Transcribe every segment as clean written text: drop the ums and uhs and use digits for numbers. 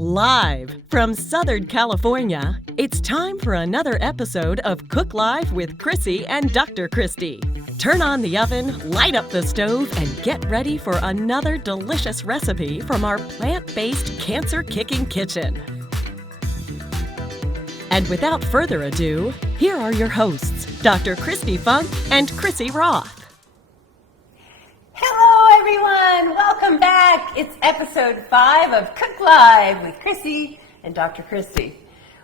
Live from Southern California, it's time for another episode of Cook Live with Chrissy and Dr. Kristi. Turn on the oven, light up the stove, and get ready for another delicious recipe from our plant-based cancer-kicking kitchen. And without further ado, here are your hosts, Dr. Kristi Funk and Chrissy Roth. Hello everyone, welcome back. It's episode 5 of Cook Live with Chrissy and Dr. Kristi.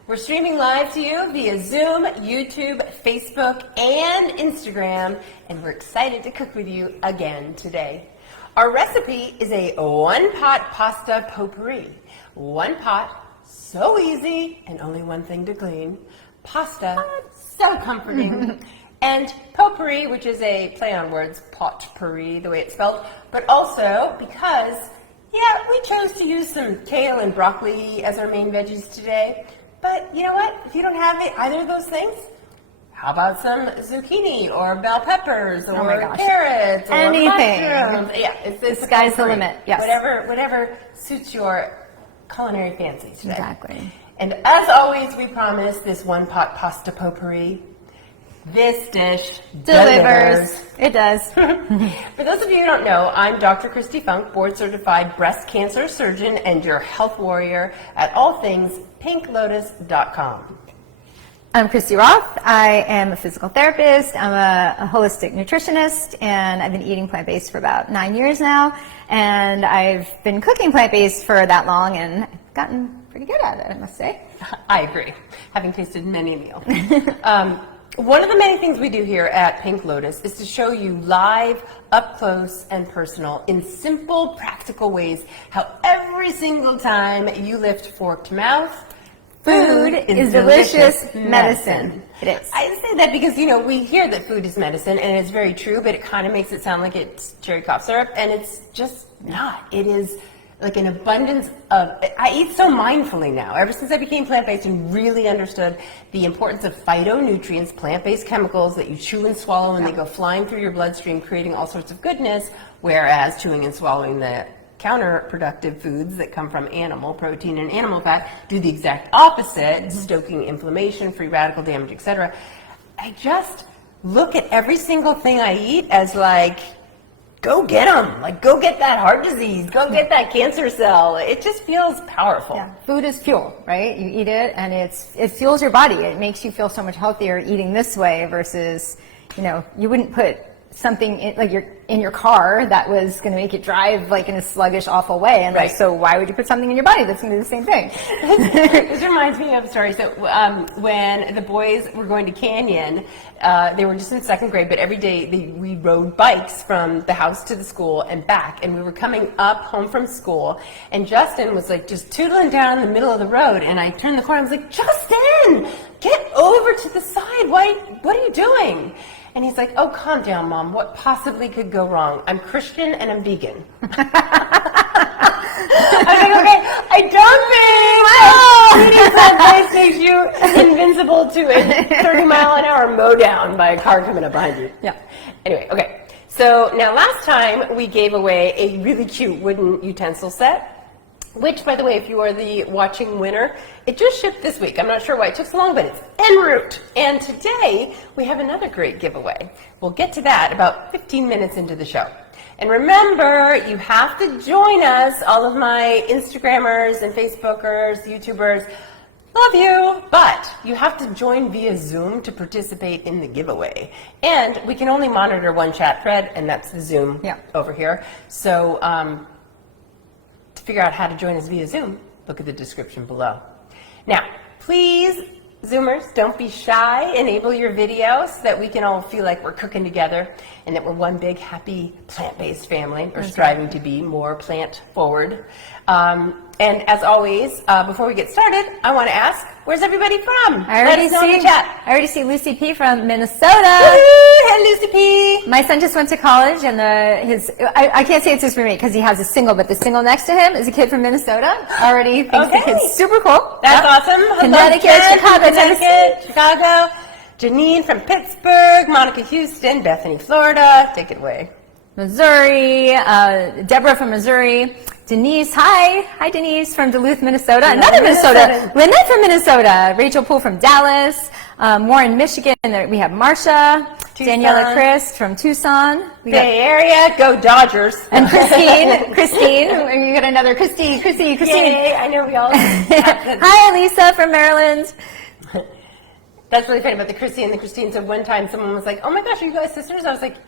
We're streaming live to you via Zoom, YouTube, Facebook, and Instagram, and we're excited to cook with you again today. Our recipe is a one-pot pasta potpurri. One pot, so easy, and only one thing to clean. Pasta, so comforting. And potpurri, which is a play on words, potpurri, the way it's spelled, but also because, we chose to use some kale and broccoli as our main veggies today. But you know what? If you don't have either of those things, how about some zucchini or bell peppers or carrots or mushrooms? Yeah, it's the sky's the limit. Yes. Whatever suits your culinary fancy today. Exactly. And as always, we promise this one-pot pasta potpurri. This dish delivers. It does. For those of you who don't know, I'm Dr. Christy Funk, board-certified breast cancer surgeon and your health warrior at allthingspinklotus.com. I'm Chrissy Roth. I am a physical therapist. I'm a holistic nutritionist, and I've been eating plant-based for about 9 years now. And I've been cooking plant-based for that long, and I've gotten pretty good at it, I must say. I agree, having tasted many meals. One of the many things we do here at Pink Lotus is to show you live, up close, and personal, in simple, practical ways, how every single time you lift fork to mouth, food is delicious medicine. It is. I say that because, we hear that food is medicine, and it's very true, but it kind of makes it sound like it's cherry cough syrup, and it's just not. It is like an abundance of, I eat so mindfully now. Ever since I became plant-based and really understood the importance of phytonutrients, plant-based chemicals that you chew and swallow and they go flying through your bloodstream, creating all sorts of goodness, whereas chewing and swallowing the counterproductive foods that come from animal protein and animal fat do the exact opposite, stoking inflammation, free radical damage, etc. I just look at every single thing I eat as like, go get them. Like, go get that heart disease. Go get that cancer cell. It just feels powerful. Yeah. Food is fuel, right? You eat it, and it fuels your body. It makes you feel so much healthier eating this way versus, you wouldn't put something in your car that was going to make it drive like in a sluggish, awful way. And so why would you put something in your body that's going to do the same thing? This reminds me of a story. So when the boys were going to Canyon, they were just in 2nd grade, but every day we rode bikes from the house to the school and back. And we were coming up home from school, and Justin was like just tootling down in the middle of the road. And I turned the corner. I was like, Justin, get over to the side. What are you doing? And he's like, oh, calm down, Mom. What possibly could go wrong? I'm Christian and I'm vegan. I was like, okay, I don't think eating plant-based makes you invincible to a 30-mile-an-hour mow down by a car coming up behind you. Yeah. Anyway, okay. So now last time we gave away a really cute wooden utensil set, which, by the way, if you are the watching winner, it just shipped this week. I'm not sure why it took so long, but it's en route. And today, we have another great giveaway. We'll get to that about 15 minutes into the show. And remember, you have to join us, all of my Instagrammers and Facebookers, YouTubers. Love you, but you have to join via Zoom to participate in the giveaway. And we can only monitor one chat thread, and that's the Zoom over here. So, to figure out how to join us via Zoom, look at the description below. Now, please, Zoomers, don't be shy. Enable your video so that we can all feel like we're cooking together and that we're one big, happy, plant-based family, or striving to be more plant-forward. And as always, before we get started, I want to ask, where's everybody from? I already see Lucy P. from Minnesota. Hey, Lucy P. My son just went to college, and I can't say it's his roommate because he has a single, but the single next to him is a kid from Minnesota. Already thinks the kid's super cool. That's awesome. Connecticut, Chicago. Janine from Pittsburgh, Monica Houston, Bethany, Florida. Take it away. Missouri, Deborah from Missouri, Denise, hi Denise from Duluth, Minnesota, another Minnesota, Lynette from Minnesota, Rachel Poole from Dallas, Warren, Michigan, we have Marcia, Daniela Chris from Tucson, Bay Area, go Dodgers, and Christine, you got another Christine. Yay, I know we all. Hi Lisa from Maryland. That's really funny about the Chrissy and the Christine. So one time someone was like, "Oh my gosh, are you guys sisters?" I was like,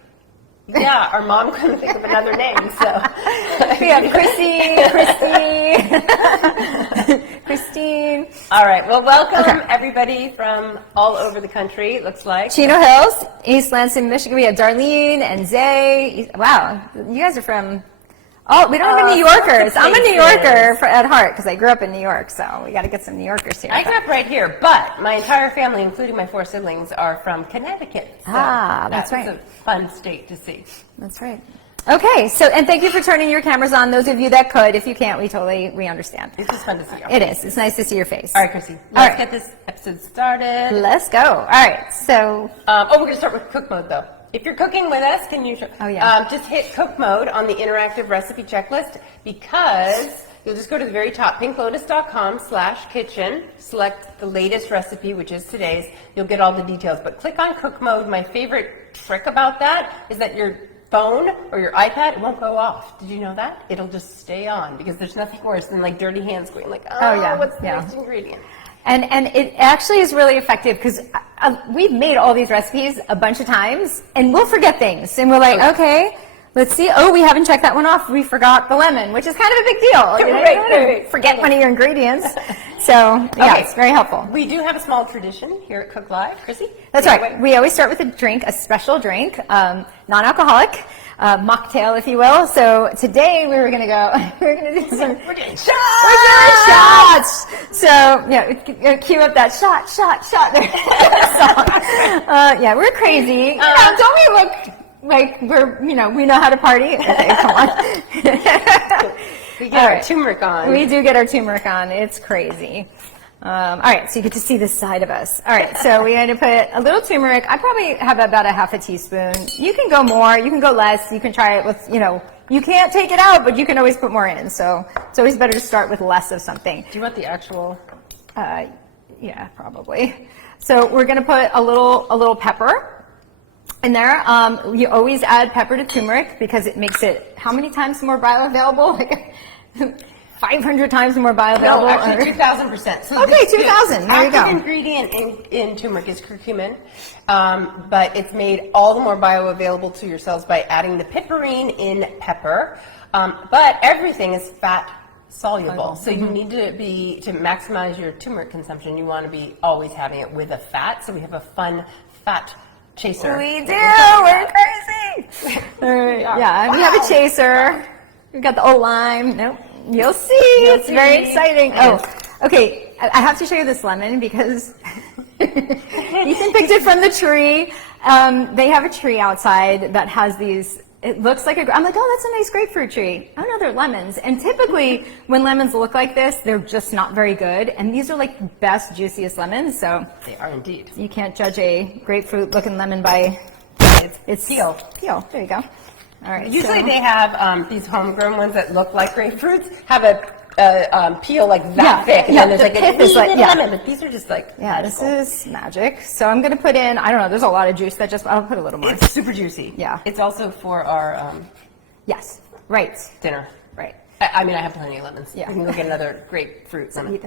yeah, our mom couldn't think of another name, so. We have Christine. All right, well, welcome everybody from all over the country, it looks like. Chino Hills, East Lansing, Michigan. We have Darlene and Zay. Wow, you guys are from, we don't have any New Yorkers. I'm a New Yorker at heart because I grew up in New York, so we got to get some New Yorkers here. I grew up right here, but my entire family, including my 4 siblings, are from Connecticut. So that's right. It's a fun state to see. That's right. Okay, so, and thank you for turning your cameras on. Those of you that could, if you can't, we understand. It's just fun to see you. It is. It's nice to see your face. All right, Chrissy, let's get this episode started. Let's go. All right, so. We're going to start with cook mode, though. If you're cooking with us, can you just hit cook mode on the interactive recipe checklist, because you'll just go to the very top, pinklotus.com/kitchen, select the latest recipe, which is today's. You'll get all the details, but click on cook mode. My favorite trick about that is that your phone or your iPad, it won't go off. Did you know that? It'll just stay on, because there's nothing worse than like dirty hands going like, what's the next ingredient? And it actually is really effective, because we've made all these recipes a bunch of times, and we'll forget things. And we're like, okay, let's see. Oh, we haven't checked that one off. We forgot the lemon, which is kind of a big deal. You know? Right. Forget one of your ingredients. So, yeah, it's very helpful. We do have a small tradition here at Cook Live. Chrissy? That's right. We always start with a drink, a special drink, non-alcoholic. Mocktail, if you will. So today we're going to do some. We're doing shots! We're doing shots! So, cue up that shot there. We're crazy. Don't we look like we know how to party? Okay, come on. We get our turmeric on. We do get our turmeric on. It's crazy. All right, so you get to see this side of us. All right, so we had to put a little turmeric. I probably have about a half a teaspoon. You can go more, you can go less. You can try it with, you can't take it out, but you can always put more in. So it's always better to start with less of something. Do you want the actual? Yeah, probably. So we're going to put a little pepper in there. You always add pepper to turmeric because it makes it how many times more bioavailable? 500 times more bioavailable? No, actually 2,000%. So okay, 2,000. There you go. The ingredient in turmeric is curcumin, but it's made all the more bioavailable to your cells by adding the piperine in pepper. But everything is fat soluble, so you need to maximize your turmeric consumption. You want to be always having it with a fat. So we have a fun fat chaser. We do. We're crazy. Yeah, we have a chaser. We've got the old lime. Nope. You'll see. It's very exciting. Oh, okay. I have to show you this lemon because Ethan picked it from the tree. They have a tree outside that has these. It looks like I'm like, oh, that's a nice grapefruit tree. Oh no, they're lemons. And typically, when lemons look like this, they're just not very good. And these are like the best, juiciest lemons. So they are indeed. You can't judge a grapefruit-looking lemon by its peel. Peel. There you go. All right, usually they have these homegrown ones that look like grapefruits, have a peel like that thick, and then there's like a lemon, but these are just like magical. This is magic. So I'm going to put in, I don't know, there's a lot of juice I'll put a little more. It's super juicy. Yeah. It's also for our yes, right. dinner. Right. I mean, I have plenty of lemons. Yeah. We can go get another grapefruit lemon.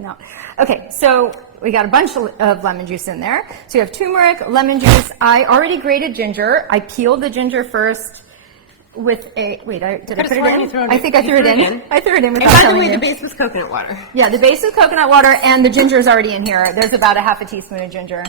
Okay, so we got a bunch of lemon juice in there. So you have turmeric, lemon juice. I already grated ginger. I peeled the ginger first. With a did I put it in? I think I threw it in. I threw it in without telling you. The base was coconut water. Yeah, the base is coconut water, and the ginger is already in here. There's about a half a teaspoon of ginger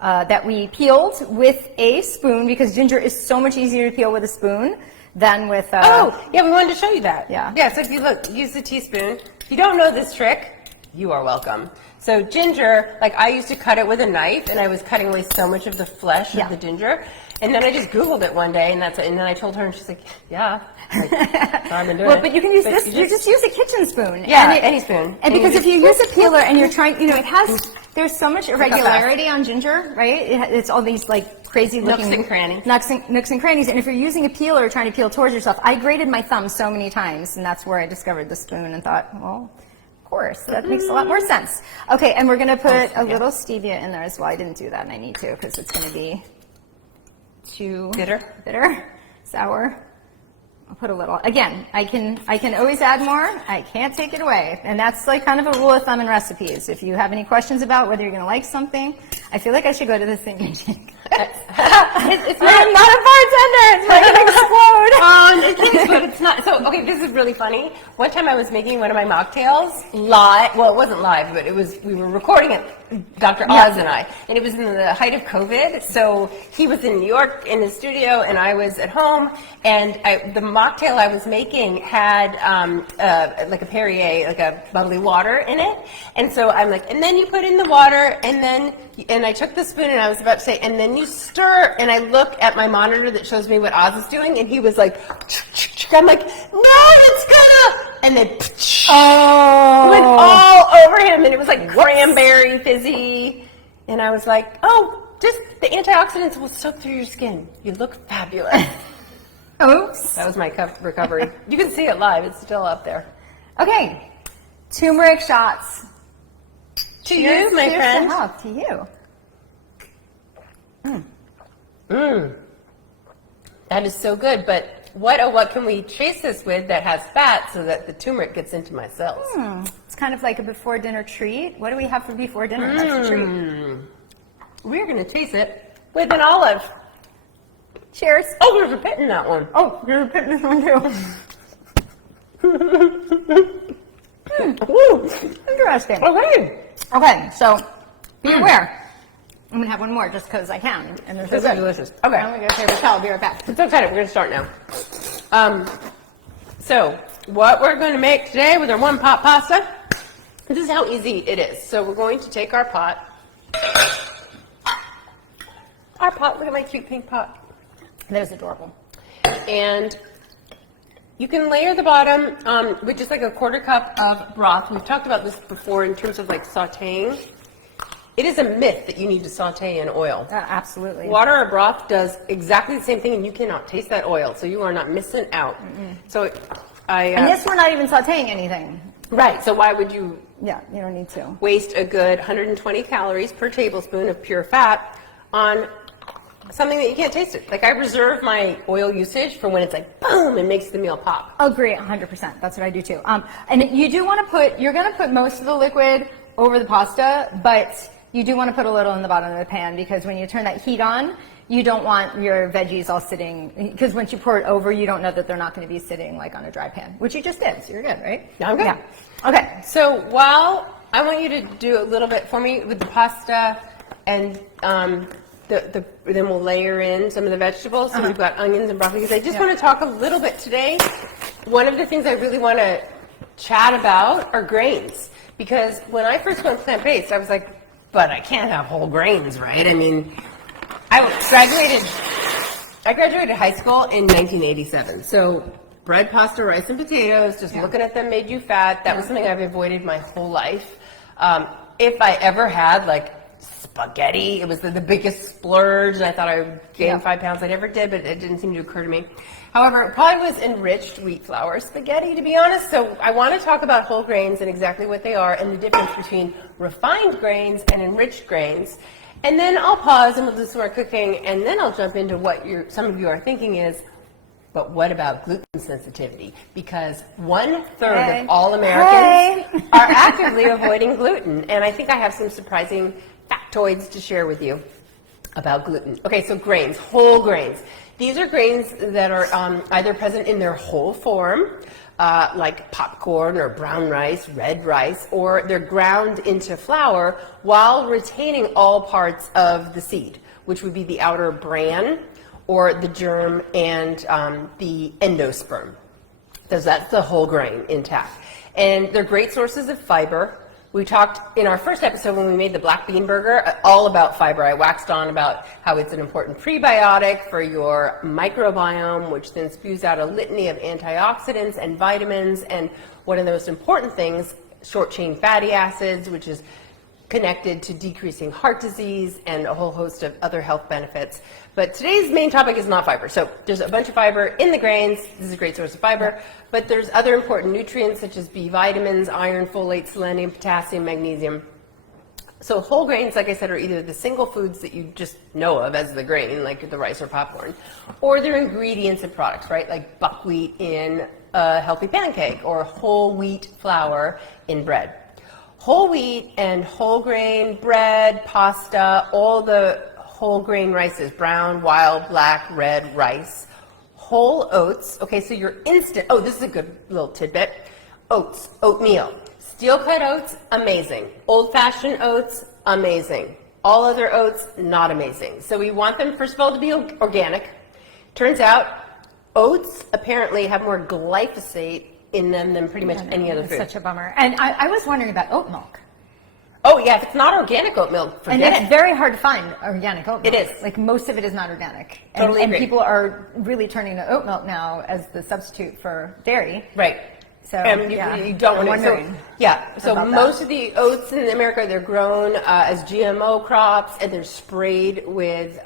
that we peeled with a spoon, because ginger is so much easier to peel with a spoon than with. We wanted to show you that. Yeah. Yeah. So if you look, use the teaspoon. If you don't know this trick, you are welcome. So ginger, like I used to cut it with a knife, and I was cutting away so much of the flesh of the ginger. And then I just Googled it one day, and then I told her, and she's like, "Yeah, I've been doing it." But you can use this. You just use a kitchen spoon. Yeah, any spoon. And because if you use a peeler and you're trying, it has There's so much irregularity on ginger, right? It's all these like crazy looking Nooks and crannies. Nooks and crannies. And if you're using a peeler trying to peel towards yourself, I grated my thumb so many times, and that's where I discovered the spoon and thought, well, of course, that makes a lot more sense. Okay, and we're going to put a little stevia in there as well. I didn't do that, and I need to because it's going to be too bitter, sour. I'll put a little. Again, I can always add more. I can't take it away. And that's like kind of a rule of thumb in recipes. If you have any questions about whether you're going to like something, I feel like I should go to this thing and shake. I'm not a bartender. It's like going to explode. But it's not. So, okay, this is really funny. One time I was making one of my mocktails live. Well, it wasn't live, but we were recording it, Dr. Oz and I. And it was in the height of COVID. So he was in New York in his studio, and I was at home. And the mocktail I was making had like a Perrier, like a bubbly water in it. And so I'm like, and then you put in the water, and I took the spoon, and I was about to say, and then you stir. And I look at my monitor that shows me what Oz is doing, and he was like, I'm like, no, it's gonna, and then it went all over him, and it was like cranberry fizzy. And I was like, oh, just the antioxidants will soak through your skin. You look fabulous. Oops. That was my recovery. You can see it live. It's still up there. Okay. Turmeric shots. To you, my friend. To you. That is so good. But what can we chase this with that has fat so that the turmeric gets into my cells? It's kind of like a before dinner treat. What do we have for before dinner? That's a treat. We're going to chase it with an olive. Cheers. Oh, there's a pit in that one. Oh, there's a pit in this one too. Ooh, Interesting. Okay, so be aware. I'm going to have one more just because I can. And they're so This is good. delicious. Okay. I'm going to go table. I'll be right back. I'm so excited. We're going to start now. So what we're going to make today with our one pot pasta, this is how easy it is. So we're going to take our pot. Look at my cute pink pot. That is adorable. And you can layer the bottom with just like a quarter cup of broth. We've talked about this before in terms of like sauteing. It is a myth that you need to saute in oil. Absolutely. Water or broth does exactly the same thing, and you cannot taste that oil, so you are not missing out. So and this, we're not even sauteing anything. Right, so why would you Yeah, you don't need to. waste a good 120 calories per tablespoon of pure fat on something that you can't taste it? Like, I reserve my oil usage for when it's like, boom, and makes the meal pop. Agree, 100%. That's what I do too. And you do want to you're going to put most of the liquid over the pasta, but you do want to put a little in the bottom of the pan because when you turn that heat on, you don't want your veggies all sitting, because once you pour it over, you don't know that they're not going to be sitting like on a dry pan, which you just did, so you're good, right? I'm good. Yeah. Okay. So while I want you to do a little bit for me with the pasta, and then we'll layer in some of the vegetables. So we've got onions and broccoli. I just want to talk a little bit today. One of the things I really want to chat about are grains, because when I first went plant-based, I was like, but I can't have whole grains, right? I mean, I graduated high school in 1987. So bread, pasta, rice, and potatoes, just looking at them made you fat. That was something I've avoided my whole life. If I ever had like spaghetti, it was the biggest splurge, and I thought I would gain 5 pounds. I never did, but it didn't seem to occur to me. However, it probably was enriched wheat flour spaghetti, to be honest. So I want to talk about whole grains and exactly what they are and the difference between refined grains and enriched grains. And then I'll pause and we'll do some more cooking, and then I'll jump into what some of you are thinking is, but what about gluten sensitivity? Because 1/3 of all Americans are actively avoiding gluten. And I think I have some surprising factoids to share with you about gluten. Okay, so grains, whole grains. These are grains that are either present in their whole form, like popcorn or brown rice, red rice, or they're ground into flour while retaining all parts of the seed, which would be the outer bran or the germ and the endosperm. So that's the whole grain intact. And they're great sources of fiber. We talked in our first episode when we made the black bean burger all about fiber. I waxed on about how it's an important prebiotic for your microbiome, which then spews out a litany of antioxidants and vitamins, and one of the most important things, short chain fatty acids, which is connected to decreasing heart disease and a whole host of other health benefits. But today's main topic is not fiber. So there's a bunch of fiber in the grains. This is a great source of fiber. But there's other important nutrients such as B vitamins, iron, folate, selenium, potassium, magnesium. So whole grains, like I said, are either the single foods that you just know of as the grain, like the rice or popcorn, or they're ingredients in products, right? Like buckwheat in a healthy pancake or whole wheat flour in bread. Whole wheat and whole grain bread, pasta, all the whole grain rices, brown, wild, black, red rice, whole oats. Okay, so your instant, oh, this is a good little tidbit. Oats, oatmeal. Steel cut oats, amazing. Old fashioned oats, amazing. All other oats, not amazing. So we want them, first of all, to be organic. Turns out oats apparently have more glyphosate in them than pretty much any other food. Such a bummer. And I was wondering about oat milk. Oh yeah, if it's not organic oat milk, forget it. And it's very hard to find organic oat milk. It is. Like most of it is not organic. Totally and agree. people are really turning to oat milk now as the substitute for dairy. Right. So you don't want to. So most of the oats in America, they're grown as GMO crops, and they're sprayed with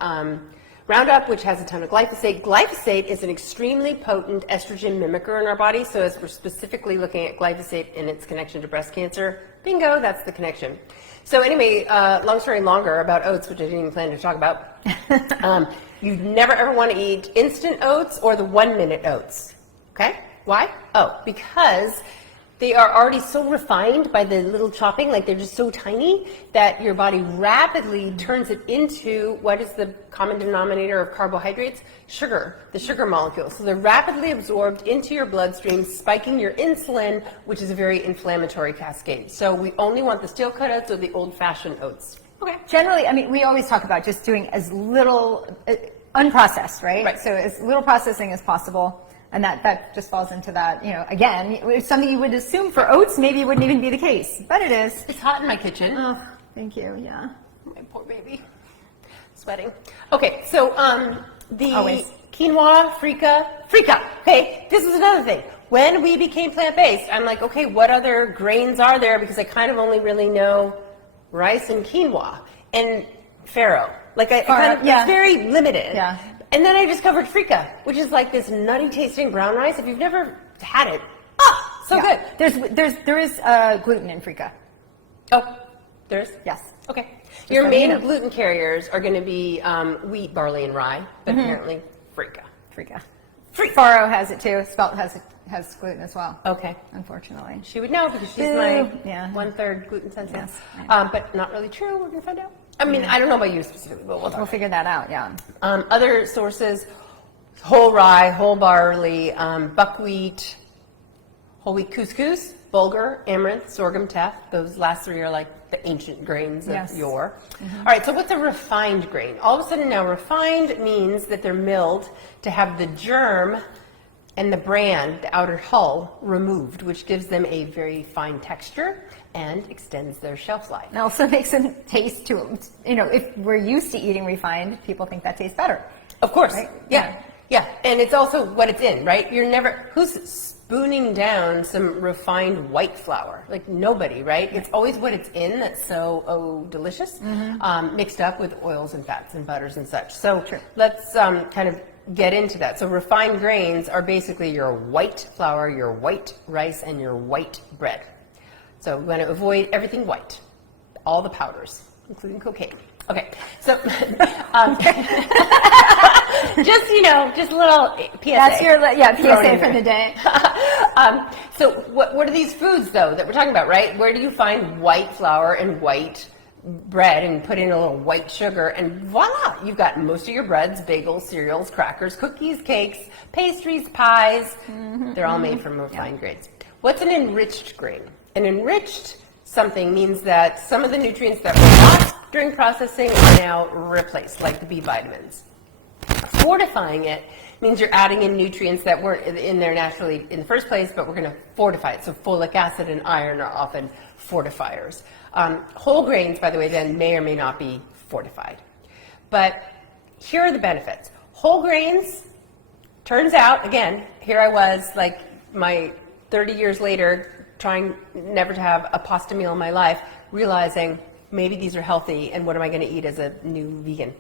Roundup, which has a ton of glyphosate. Glyphosate is an extremely potent estrogen mimicker in our body. So as we're specifically looking at glyphosate and its connection to breast cancer, bingo, that's the connection. So anyway, long story longer about oats, which I didn't even plan to talk about. You never ever want to eat instant oats or the 1 minute oats. Okay? Why? Oh, because they are already so refined by the little chopping, like they're just so tiny that your body rapidly turns it into what is the common denominator of carbohydrates? Sugar, the sugar molecule. So they're rapidly absorbed into your bloodstream, spiking your insulin, which is a very inflammatory cascade. So we only want the steel cut oats or the old-fashioned oats. Okay. Generally, I mean, we always talk about just doing as little unprocessed, right? Right. So as little processing as possible. And that just falls into that, you know, again, it's something you would assume for oats maybe it wouldn't even be the case, but it is. It's hot in my kitchen. Oh, thank you, yeah. My poor baby. Sweating. Okay, so the Always. quinoa, freekeh. Okay, this is another thing. When we became plant-based, I'm like, okay, what other grains are there? Because I kind of only really know rice and quinoa and farro. Like I kind of, yeah. It's very limited. Yeah. And then I discovered freekeh, which is like this nutty tasting brown rice. If you've never had it, so Yeah. good. There is gluten in freekeh. Oh, there's? Yes. Okay. Your letting you main know. gluten carriers are going to be wheat, barley, and rye, but apparently freekeh. Freekeh. Farro has it too. Spelt has gluten as well. Okay. Unfortunately. She would know because she's my Yeah. 1/3 gluten sensitive. Yes, But not really true. We're going to find out. I mean, I don't know about you specifically, but we'll talk. We'll figure that out, yeah. Other sources, whole rye, whole barley, buckwheat, whole wheat couscous, bulgur, amaranth, sorghum, teff. Those last three are like the ancient grains of yore. All right, so what's a refined grain? All of a sudden now refined means that they're milled to have the germ and the bran, the outer hull, removed, which gives them a very fine texture and extends their shelf life. It also makes them taste too, you know, if we're used to eating refined, people think that tastes better. Of course, Right? yeah. And it's also what it's in, right? Who's spooning down some refined white flour? Like nobody, right? It's always what it's in that's so delicious, mixed up with oils and fats and butters and such. So let's kind of get into that. So refined grains are basically your white flour, your white rice, and your white bread. So we want to avoid everything white, all the powders, including cocaine. Okay, so just a little PSA. That's your PSA for the day. So what are these foods though that we're talking about, right? Where do you find white flour and white bread and put in a little white sugar and voila, you've got most of your breads, bagels, cereals, crackers, cookies, cakes, pastries, pies. They're all made from refined grains. What's an enriched grain? An enriched something means that some of the nutrients that were lost during processing are now replaced, like the B vitamins. Fortifying it means you're adding in nutrients that weren't in there naturally in the first place, but we're going to fortify it. So folic acid and iron are often fortifiers. Whole grains, by the way, then may or may not be fortified. But here are the benefits. Whole grains, turns out, again, here I was, like my 30 years later, trying never to have a pasta meal in my life, realizing maybe these are healthy, and what am I going to eat as a new vegan?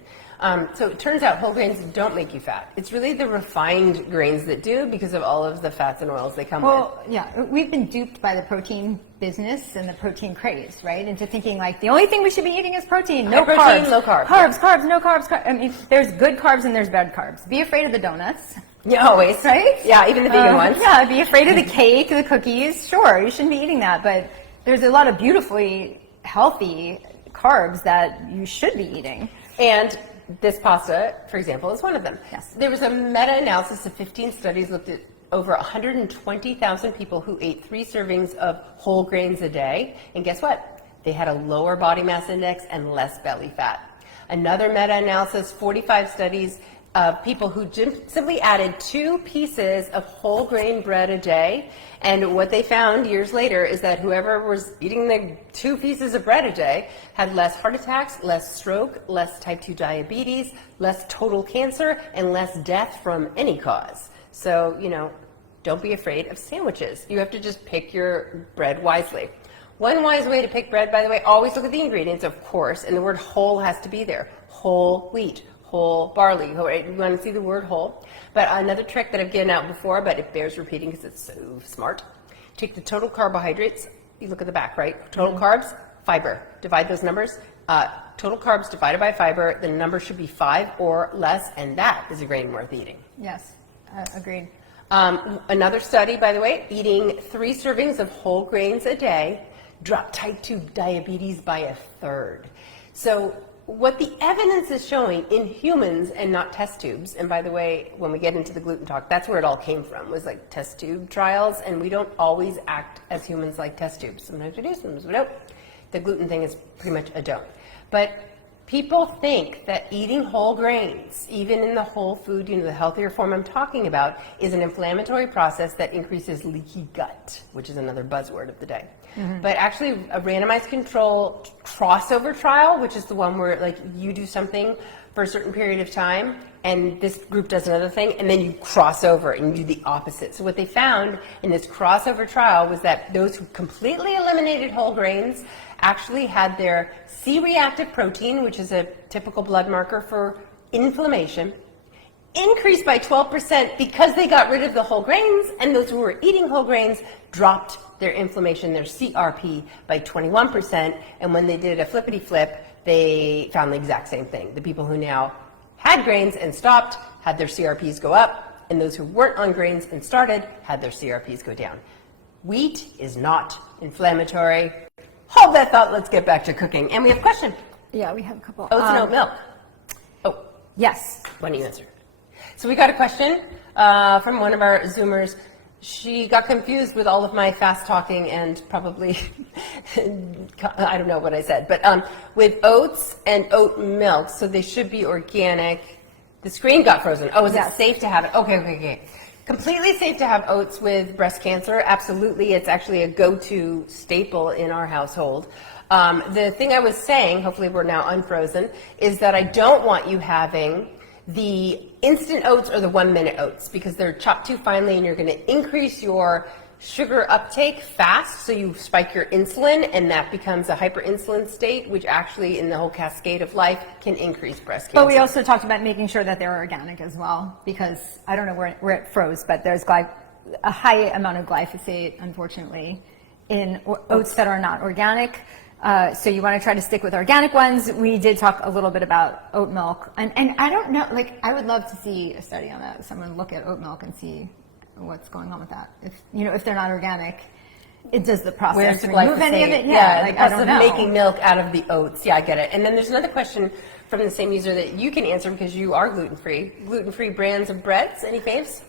So it turns out whole grains don't make you fat. It's really the refined grains that do, because of all of the fats and oils they come with. Well, yeah, we've been duped by the protein business and the protein craze, right? Into thinking like the only thing we should be eating is protein, no protein, carbs. low carb. Carbs, no carbs. I mean, there's good carbs and there's bad carbs. Be afraid of the donuts. Yeah, always. Right? Yeah, even the vegan ones. Yeah, be afraid of the cake, the cookies. Sure, you shouldn't be eating that, but there's a lot of beautifully healthy carbs that you should be eating. And this pasta, for example, is one of them. Yes. There was a meta-analysis of 15 studies, looked at over 120,000 people who ate 3 servings of whole grains a day. And guess what? They had a lower body mass index and less belly fat. Another meta-analysis, 45 studies of people who simply added 2 pieces of whole grain bread a day. And what they found years later is that whoever was eating the 2 pieces of bread a day had less heart attacks, less stroke, less type 2 diabetes, less total cancer, and less death from any cause. So, don't be afraid of sandwiches. You have to just pick your bread wisely. One wise way to pick bread, by the way, always look at the ingredients, of course, and the word whole has to be there. Whole wheat, whole barley. You want to see the word whole. But another trick that I've given out before, but it bears repeating because it's so smart. Take the total carbohydrates. You look at the back, right? Total carbs, fiber. Divide those numbers. Total carbs divided by fiber, the number should be 5 or less, and that is a grain worth eating. Yes, agreed. Another study, by the way, eating 3 servings of whole grains a day dropped type 2 diabetes by 1/3. So what the evidence is showing in humans and not test tubes, and by the way, when we get into the gluten talk, that's where it all came from, was like test tube trials, and we don't always act as humans like test tubes. Sometimes we do, sometimes we don't. The gluten thing is pretty much a don't. But people think that eating whole grains, even in the whole food, the healthier form I'm talking about, is an inflammatory process that increases leaky gut, which is another buzzword of the day. Mm-hmm. But actually, a randomized control crossover trial, which is the one where like you do something for a certain period of time, and this group does another thing, and then you cross over and you do the opposite. So what they found in this crossover trial was that those who completely eliminated whole grains actually had their C-reactive protein, which is a typical blood marker for inflammation, increased by 12% because they got rid of the whole grains, and those who were eating whole grains dropped their inflammation, their CRP, by 21%, and when they did a flippity flip, they found the exact same thing. The people who now had grains and stopped had their CRPs go up, and those who weren't on grains and started had their CRPs go down. Wheat is not inflammatory. Hold that thought, let's get back to cooking. And we have a question. Yeah, we have a couple. Oats and oat milk. Oh, yes. Why don't you answer? So we got a question from one of our Zoomers. She got confused with all of my fast talking and probably, I don't know what I said, but with oats and oat milk, so they should be organic. The screen got frozen. Oh, is it safe to have it? Okay. Completely safe to have oats with breast cancer. Absolutely. It's actually a go-to staple in our household. The thing I was saying, hopefully we're now unfrozen, is that I don't want you having the instant oats or the 1-minute oats because they're chopped too finely and you're going to increase your sugar uptake fast, so you spike your insulin and that becomes a hyperinsulin state, which actually in the whole cascade of life can increase breast cancer. But we also talked about making sure that they're organic as well, because I don't know where it froze, but there's a high amount of glyphosate, unfortunately, in oats that are not organic. So you want to try to stick with organic ones. We did talk a little bit about oat milk, and I don't know, like I would love to see a study on that. Someone look at oat milk and see what's going on with that. If they're not organic, it does the process remove any of it? Yeah, like, the I process don't of know. making milk out of the oats. Yeah, I get it. And then there's another question from the same user that you can answer because you are gluten-free. Gluten-free brands of breads, any faves?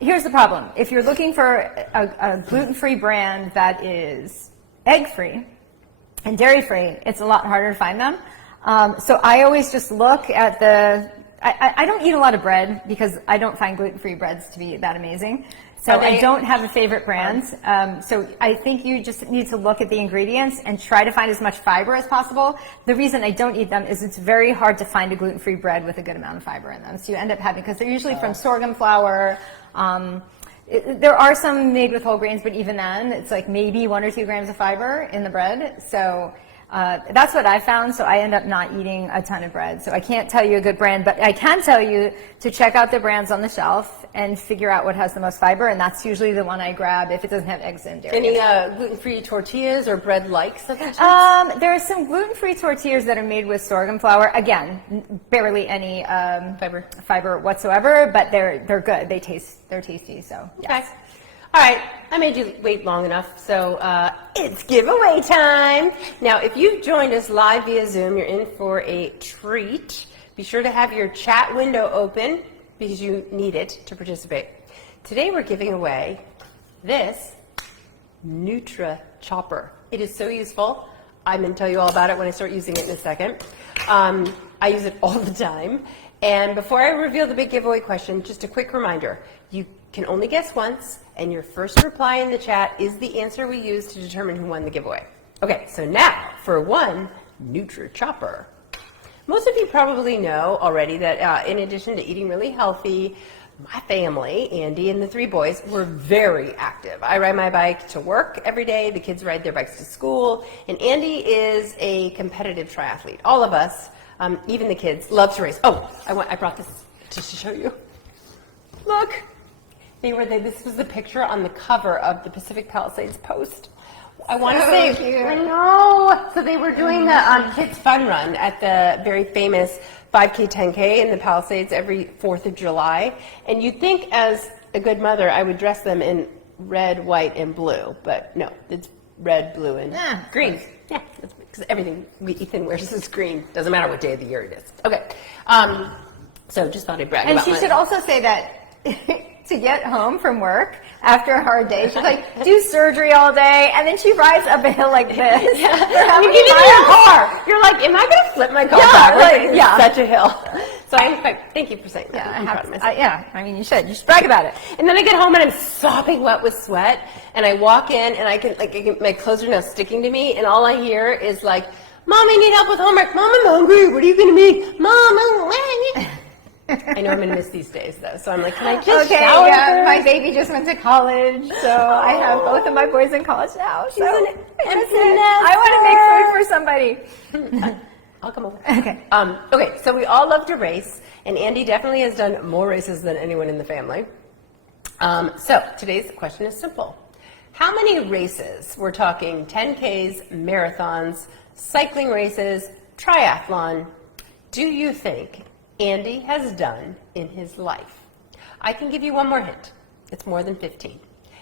Here's the problem. If you're looking for a gluten-free brand that is egg-free and dairy-free, it's a lot harder to find them. So I always just look at I don't eat a lot of bread because I don't find gluten-free breads to be that amazing. So I don't have a favorite brand. So I think you just need to look at the ingredients and try to find as much fiber as possible. The reason I don't eat them is it's very hard to find a gluten-free bread with a good amount of fiber in them. So you end up having, because they're usually from sorghum flour, There are some made with whole grains, but even then, it's like maybe 1 or 2 grams of fiber in the bread. So that's what I found. So I end up not eating a ton of bread. So I can't tell you a good brand, but I can tell you to check out the brands on the shelf and figure out what has the most fiber. And that's usually the one I grab if it doesn't have eggs and dairy. Any gluten-free tortillas or bread likes? There are some gluten-free tortillas that are made with sorghum flour. Again, barely any fiber whatsoever, but they're good. They're tasty. So yes. Okay. All right, I made you wait long enough, so it's giveaway time. Now, if you've joined us live via Zoom, you're in for a treat. Be sure to have your chat window open because you need it to participate. Today, we're giving away this Nutra Chopper. It is so useful. I'm going to tell you all about it when I start using it in a second. I use it all the time. And before I reveal the big giveaway question, just a quick reminder. You can only guess once, and your first reply in the chat is the answer we use to determine who won the giveaway. Okay, so now for one Nutra Chopper. Most of you probably know already that in addition to eating really healthy, my family, Andy and the 3 boys, were very active. I ride my bike to work every day. The kids ride their bikes to school. And Andy is a competitive triathlete. All of us, even the kids, love to race. Oh, I brought this just to show you. Look. This was the picture on the cover of the Pacific Palisades Post. I want to say, cute. I know. So they were doing the Kids Fun Run at the very famous 5K, 10K in the Palisades every 4th of July. And you'd think as a good mother, I would dress them in red, white, and blue. But no, it's red, blue, and green. Yeah, because everything Ethan wears is green. Doesn't matter what day of the year it is. Okay. So just thought I'd brag about And she should also say that to get home from work after a hard day, she's like, do surgery all day, and then she rides up a hill like this. Yeah. You get in your car. You're like, am I going to flip my car backwards? It's such a hill. So thank you for saying that. I'm proud of myself. I mean, you should brag about it. And then I get home and I'm sopping wet with sweat, and I walk in and I can my clothes are now sticking to me, and all I hear is like, Mom, I need help with homework. Mom, I'm hungry. What are you going to make? Mom, I know I'm going to miss these days, though, so I'm like, can I just shower first? My baby just went to college, so I have both of my boys in college now. So I want to make food for somebody. I'll come over. Okay. Okay, so we all love to race, and Andy definitely has done more races than anyone in the family. So today's question is simple. How many races, we're talking 10Ks, marathons, cycling races, triathlon, do you think Andy has done in his life? I can give you one more hint. It's more than 15.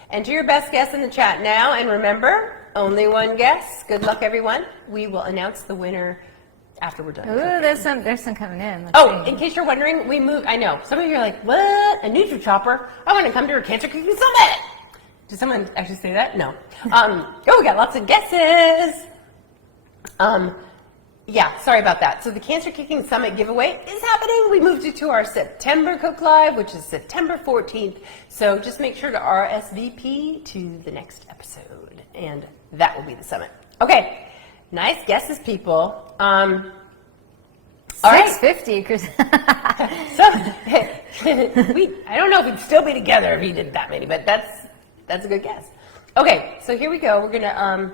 Enter your best guess in the chat now, and remember, only one guess. Good luck, everyone. We will announce the winner after we're done. Ooh, there's some coming in. Let's see. In case you're wondering, we moved. I know some of you are like, "What? A Nutra Chopper? I want to come to her cancer cooking summit." Did someone actually say that? No. We got lots of guesses. Yeah, sorry about that. So the Cancer Kicking Summit giveaway is happening. We moved it to our September Cook Live, which is September 14th. So just make sure to RSVP to the next episode, and that will be the summit. Okay, nice guesses, people. All right. 650, Chris. So I don't know if we'd still be together if he did that many, but that's a good guess. Okay, so here we go. We're gonna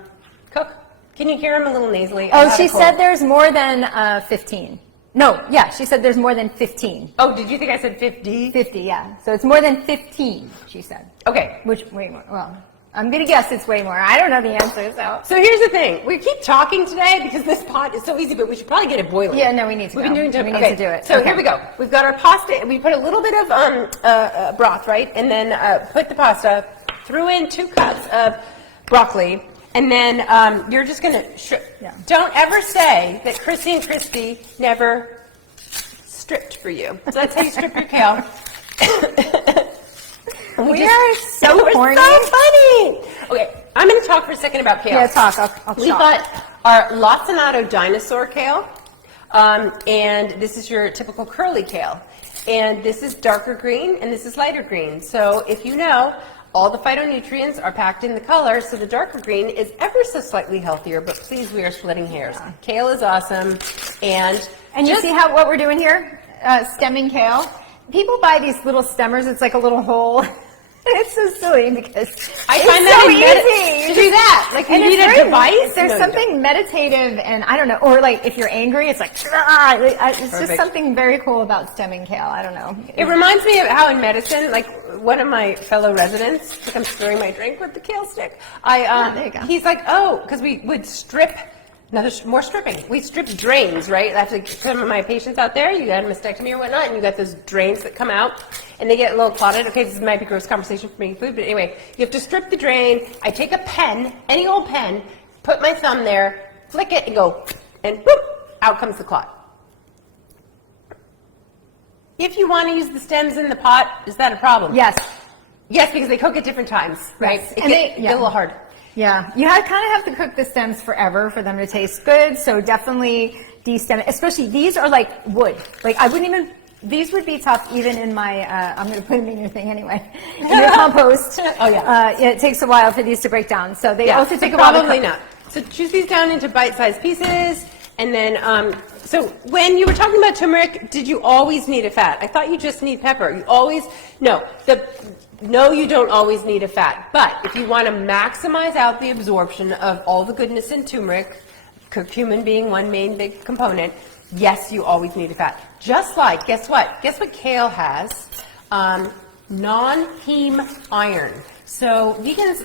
cook. Can you hear him a little nasally? Oh, she said there's more than 15. No, yeah, she said there's more than 15. Oh, did you think I said 50? 50, yeah. So it's more than 15, she said. Okay. Which, way more. Well, I'm going to guess it's way more. I don't know the answer, so. So here's the thing. We keep talking today because this pot is so easy, but we should probably get it boiling. Yeah, no, we need to We've been doing we need to do it. So here we go. We've got our pasta. We put a little bit of broth, right? And then put the pasta, threw in 2 cups of broccoli. And then you're just going to Don't ever say that Chrissy and Kristi never stripped for you. So that's how you strip your kale. We are so horny. We're so funny. Okay, I'm going to talk for a second about kale. Yeah, talk. I'll We've got our lacinato dinosaur kale, and this is your typical curly kale. And this is darker green, and this is lighter green. So if you know, all the phytonutrients are packed in the color, so the darker green is ever so slightly healthier, but please, we are splitting hairs. Yeah. Kale is awesome. And you see what we're doing here? Stemming kale. People buy these little stemmers. It's like a little hole. It's so silly because I it's find that so easy to do that. Like, you and need it's a very, device. There's something meditative, and I don't know, or like if you're angry, it's like, it's just something very cool about stemming kale. I don't know. It reminds me of how in medicine, like one of my fellow residents, like I'm stirring my drink with the kale stick. There you go. He's like, oh, because we would strip. More stripping. We strip drains, right? That's like some of my patients out there, you got a mastectomy or whatnot, and you got those drains that come out, and they get a little clotted. Okay, this might be a gross conversation for making food, but anyway, you have to strip the drain. I take a pen, any old pen, put my thumb there, flick it, and go, and whoop, out comes the clot. If you want to use the stems in the pot, is that a problem? Yes. Yes, because they cook at different times, right? Yes. It And get a little hard. Yeah, you kind of have to cook the stems forever for them to taste good. So definitely de-stem it. Especially these are like wood. Like I wouldn't even. These would be tough even in my. I'm going to put them in your thing anyway. In your compost. Oh yeah. It takes a while for these to break down. So they also take a while. Probably not. So choose these down into bite-sized pieces, and then. So when you were talking about turmeric, did you always need a fat? I thought you just need pepper. You always No, you don't always need a fat, but if you want to maximize out the absorption of all the goodness in turmeric, curcumin being one main big component, yes, you always need a fat. Just like, guess what? Guess what kale has? Non-heme iron. So vegans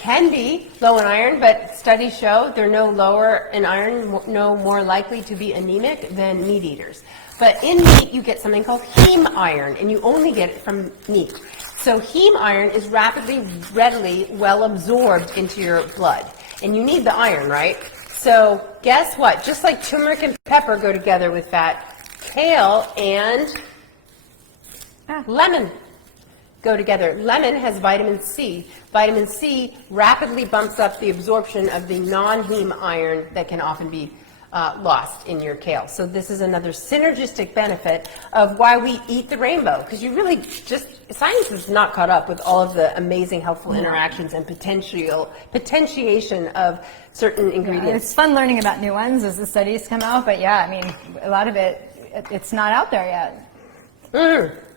can be low in iron, but studies show they're no lower in iron, no more likely to be anemic than meat eaters. But in meat, you get something called heme iron, and you only get it from meat. So heme iron is readily well absorbed into your blood. And you need the iron, right? So guess what? Just like turmeric and pepper go together with fat, kale and lemon go together. Lemon has vitamin C. Vitamin C rapidly bumps up the absorption of the non-heme iron that can often be lost in your kale. So this is another synergistic benefit of why we eat the rainbow, because you really just, science is not caught up with all of the amazing helpful interactions and potentiation of certain ingredients. It's fun learning about new ones as the studies come out, but yeah, I mean, a lot of it's not out there yet.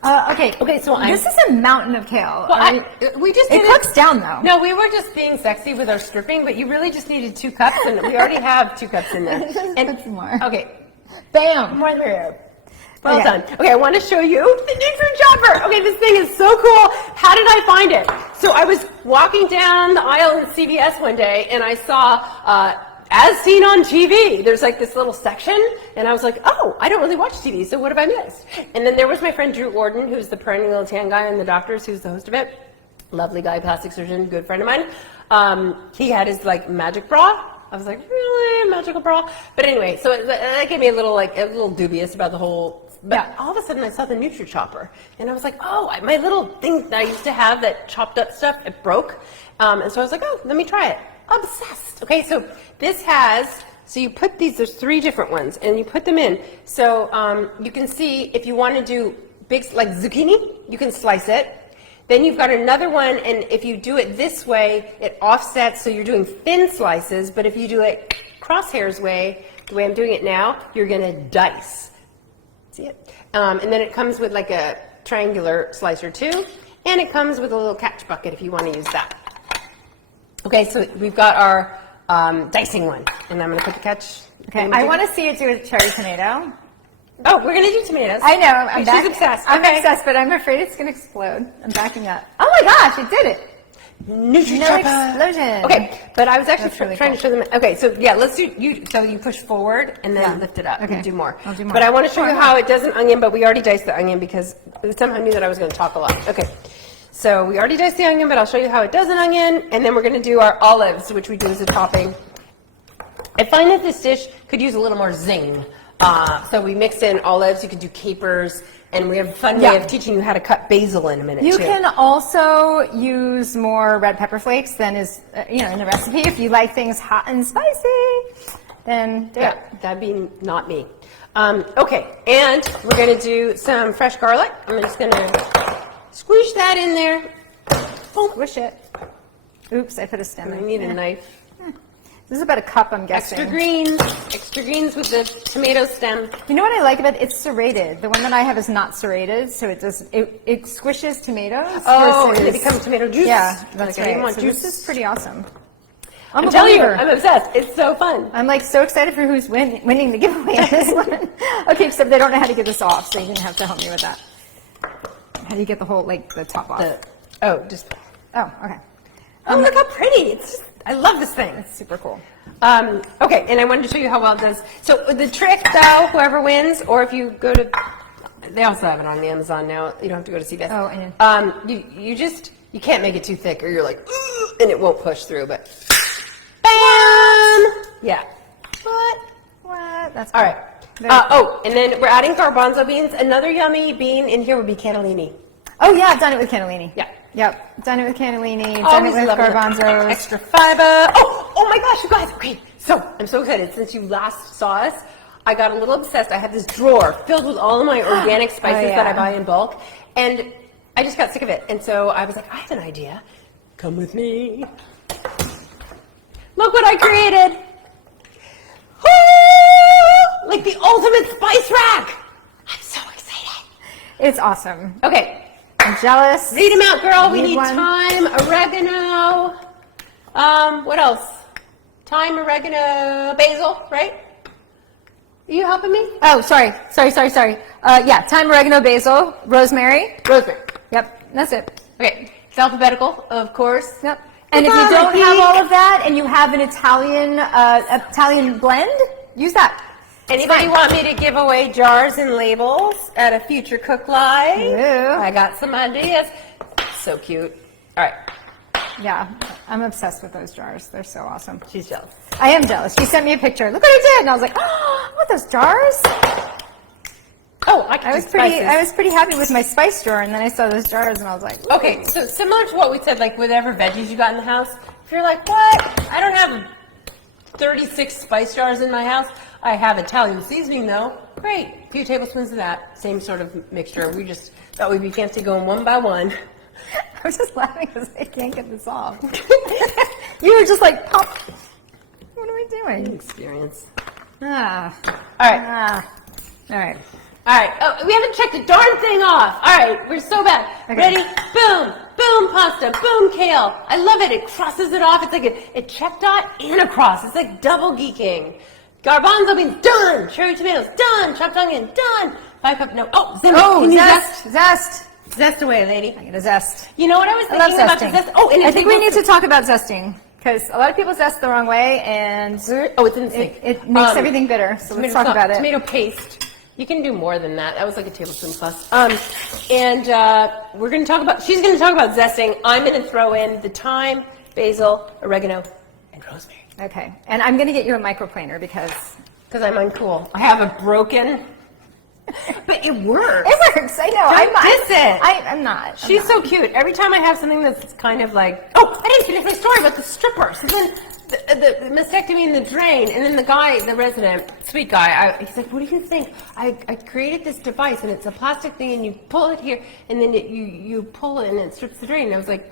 Okay, so this is a mountain of kale. Well, it cooks down though. No, we were just being sexy with our stripping, but you really just needed 2 cups, and we already have 2 cups in there. And put some more. Okay, Bam! right there. Well done. Okay, I want to show you the Nutri Chopper. Okay, this thing is so cool. How did I find it? So I was walking down the aisle in CVS one day, and I saw as seen on TV, there's like this little section, and I was like, oh, I don't really watch TV, so what have I missed? And then there was my friend Drew Orden, who's the perennial little tan guy on The Doctors, who's the host of it. Lovely guy, plastic surgeon, good friend of mine. He had his like magic bra. I was like, really? Magical bra? But anyway, so that gave me a little dubious about the whole. But all of a sudden I saw the Nutri Chopper, and I was like, oh, my little thing that I used to have that chopped up stuff, it broke. And so I was like, oh, let me try it. Obsessed. Okay, so this has, so you put these, there's 3 different ones, and you put them in. So you can see if you want to do big, like zucchini, you can slice it. Then you've got another one, and if you do it this way, it offsets, so you're doing thin slices, but if you do it crosshairs way, the way I'm doing it now, you're going to dice. See it? And then it comes with like a triangular slicer too, and it comes with a little catch bucket if you want to use that. Okay, so we've got our dicing one, and I'm going to put the catch. Okay, I want to see it do a cherry tomato. Oh, we're going to do tomatoes. I know. She's obsessed. I'm obsessed, but I'm afraid it's going to explode. I'm backing up. Oh my gosh, it did it. Nutri No explosion. Okay, but I was actually really trying to show them. Okay, so yeah, let's do you. So you push forward and then lift it up and do more. I'll do more. But I want to show you how it does an onion. But we already diced the onion because somehow knew that I was going to talk a lot. Okay, so we already diced the onion, but I'll show you how it does an onion, and then we're going to do our olives, which we do as a topping. I find that this dish could use a little more zing. So we mix in olives. You can do capers. And we have a fun way of teaching you how to cut basil in a minute, You too. can also use more red pepper flakes than is, in the recipe. If you like things hot and spicy, then do it. That'd be not me. Okay, and we're going to do some fresh garlic. I'm just going to squish that in there. Squish it. Oops, I put a stem in. I need a knife. This is about a cup, I'm guessing. Extra greens with the tomato stem. You know what I like about it? It's serrated. The one that I have is not serrated, so it squishes tomatoes. Oh, and it becomes tomato juice. Yeah, that's like, right. Want So juice. this is pretty awesome. I'm telling you, I'm obsessed. It's so fun. I'm like so excited for who's winning the giveaway on this one. Okay, except they don't know how to get this off, so you're gonna have to help me with that. How do you get the whole, like, the top off? Oh, okay. Oh, look how pretty. I love this thing. It's super cool. Okay, and I wanted to show you how well it does. So the trick, though, whoever wins, or if you go to, they also have it on Amazon now. You don't have to go to CVS. Oh, I know. You can't make it too thick, or you're like, and it won't push through. But bam, yeah. What? That's all right. And then we're adding garbanzo beans. Another yummy bean in here would be cannellini. Oh yeah, I've done it with cannellini. Yeah. Yep, done it with cannellini, done it with garbanzos. Extra fiber. Oh my gosh, you guys. Okay, so I'm so excited. Since you last saw us, I got a little obsessed. I have this drawer filled with all of my organic spices that I buy in bulk. And I just got sick of it. And so I was like, I have an idea. Come with me. Look what I created. Like the ultimate spice rack. I'm so excited. It's awesome. Okay. I'm jealous. Read them out, girl. We need thyme, oregano. What else? Thyme, oregano, basil, right? Are you helping me? Oh, sorry. Yeah, thyme, oregano, basil, rosemary. Yep, that's it. Okay, it's alphabetical, of course. Yep. And if you don't have all of that and you have an Italian blend, use that. Anybody want me to give away jars and labels at a future Cook Live? Yeah. I got some ideas. So cute. All right. Yeah, I'm obsessed with those jars. They're so awesome. She's jealous. I am jealous. She sent me a picture. Look what I did. And I was like, oh, I want those jars. Oh, I was pretty happy with my spice drawer, and then I saw those jars, and I was like, ooh. Okay, so similar to what we said, like whatever veggies you got in the house, if you're like, what? I don't have 36 spice jars in my house. I have Italian seasoning, though. Great. A few tablespoons of that. Same sort of mixture. We just thought we'd be fancy going one by one. I was just laughing because I can't get this off. You were just like, pop. What are we doing? Experience. All right. All right. All right. Oh, we haven't checked the darn thing off. All right. We're so bad. Okay. Ready? Boom. Boom pasta. Boom kale. I love it. It crosses it off. It's like a check dot and a cross. It's like double geeking. Garbanzo beans, done. Cherry tomatoes, done. Chopped onion, done. 5 cup, no. Oh, zest. Zest away, lady. I get a zest. You know what I was thinking about the zest? Oh, and I think we need to talk about zesting, because a lot of people zest the wrong way, and it's in the sink. It makes everything bitter, so let's talk about it. Tomato paste. You can do more than that. That was like a tablespoon plus. And we're going to talk about, she's going to talk about zesting. I'm going to throw in the thyme, basil, oregano, and rosemary. Okay, and I'm going to get you a microplaner because I'm uncool. I have a broken, but it works. It works. I know. I'm not. She's so cute. Every time I have something that's kind of like, oh, I didn't finish my story about the stripper. So then the mastectomy and the drain, and then the guy, the resident, sweet guy, he's like, what do you think? I created this device, and it's a plastic thing, and you pull it here, and then you pull it, and it strips the drain. And I was like,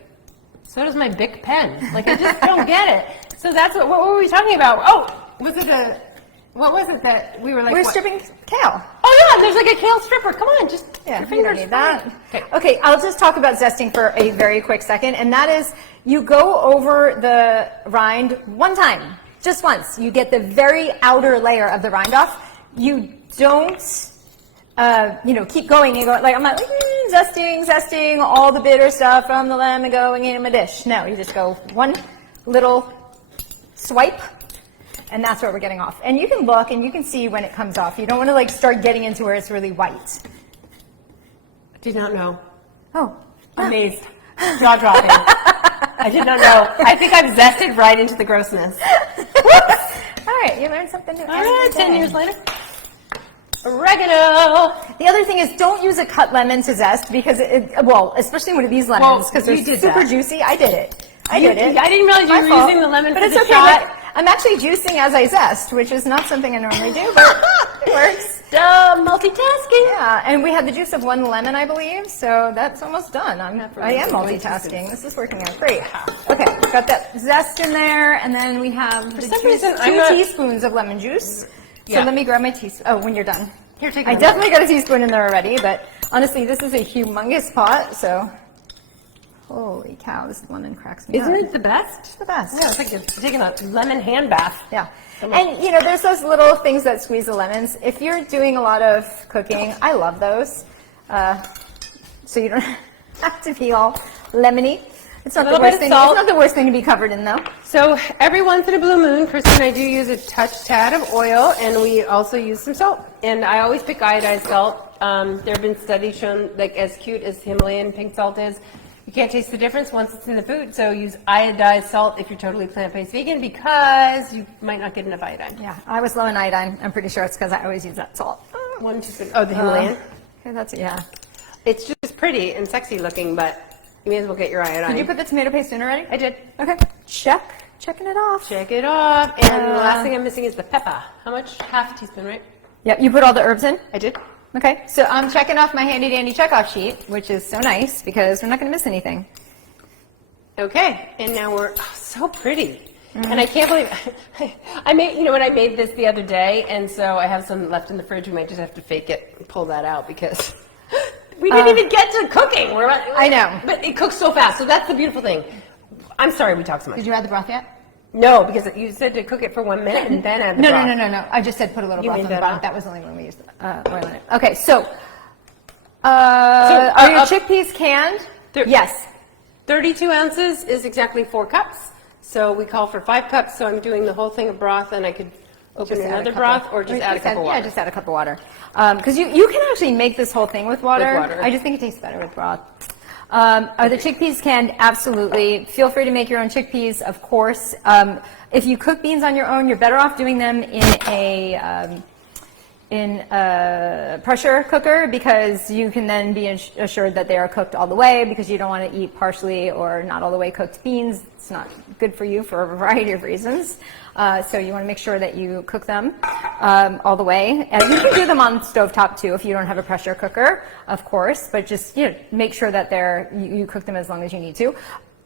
so does my Bic pen. Like, I just don't get it. So that's what were we talking about? Oh, what was it that we were like? We're stripping kale. Oh yeah, there's like a kale stripper. Come on, just yeah, your fingers. Need that. Okay, I'll just talk about zesting for a very quick second, and that is you go over the rind one time, just once. You get the very outer layer of the rind off. You don't, keep going and going. Like I'm not zesting all the bitter stuff from the lemon going in my dish. No, you just go one little swipe, and that's what we're getting off. And you can look and you can see when it comes off. You don't want to like start getting into where it's really white. Did not know. Oh. Amazed. Jaw dropping. I did not know. I think I've zested right into the grossness. All right, you learned something new. All right, 10 years later. Oregano. The other thing is don't use a cut lemon to zest because especially one of these lemons because they're super juicy. I did it. I didn't realize you were using the lemon for the okay, shot. I'm actually juicing as I zest, which is not something I normally do, but it works. Multitasking. Yeah, Yeah, and we had the juice of 1 lemon, I believe, so that's almost done. I am multitasking. This is working out great. Okay, got that zest in there, and then we have For some reason, 2 teaspoons of lemon juice. Yeah. So let me grab my teaspoon. Oh, when you're done. Here, take I one. definitely got a teaspoon in there already, but honestly, this is a humongous pot, so holy cow, this lemon cracks me up. Isn't it the best? It's the best. Yeah, it's like you're taking a lemon hand bath. Yeah. And, you know, there's those little things that squeeze the lemons. If you're doing a lot of cooking, I love those. So you don't have to be all lemony. It's not the worst thing. It's not the worst thing to be covered in, though. So every once in a blue moon, Kristi and I do use a tad of oil, and we also use some salt. And I always pick iodized salt. There have been studies shown, like, as cute as Himalayan pink salt is, you can't taste the difference once it's in the food. So use iodized salt if you're totally plant-based vegan, because you might not get enough iodine. Yeah, I was low in iodine. I'm pretty sure it's because I always use that salt. 1 teaspoon. Oh, the Himalayan. Okay, that's yeah. It's just pretty and sexy looking, but you may as well get your iodine. Did you put the tomato paste in already? I did. Okay, checking it off. Check it off. And the last thing I'm missing is the pepper. How much? Half a teaspoon, right? Yep, you put all the herbs in? I did. Okay, so I'm checking off my handy dandy checkoff sheet, which is so nice because we're not going to miss anything. Okay, and now we're so pretty. And I can't believe I made, you know what, I made this the other day, and so I have some left in the fridge. We might just have to fake it and pull that out because we didn't even get to cooking. I know. But it cooks so fast, so that's the beautiful thing. I'm sorry we talked so much. Did you add the broth yet? No, because you said to cook it for 1 minute and then add the broth. No. I just said put a little broth made on the that bottom. up? That was the only one we used oil in it. Okay, so are your chickpeas canned? Yes. 32 ounces is exactly 4 cups. So we call for 5 cups. So I'm doing the whole thing of broth, and I could open another broth or just add a cup of water. Yeah, just add a cup of water. Because you can actually make this whole thing with water. With water. I just think it tastes better with broth. Are the chickpeas canned? Absolutely. Feel free to make your own chickpeas, of course. If you cook beans on your own, you're better off doing them in a pressure cooker, because you can then be assured that they are cooked all the way, because you don't want to eat partially or not all the way cooked beans. It's not good for you for a variety of reasons. So you want to make sure that you cook them all the way. And you can do them on stovetop too if you don't have a pressure cooker, of course, but just make sure that you cook them as long as you need to.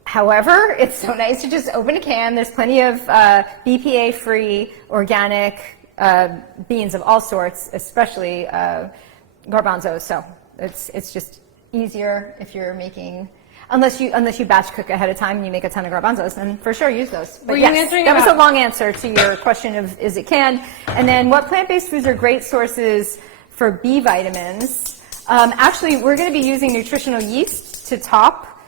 However, it's so nice to just open a can. There's plenty of BPA-free organic beans of all sorts, especially garbanzos. So it's just easier if you're making, unless you batch cook ahead of time and you make a ton of garbanzos, then for sure use those. But yes, that was a long answer to your question of is it canned, and then what plant-based foods are great sources for B vitamins. Actually, we're going to be using nutritional yeast to top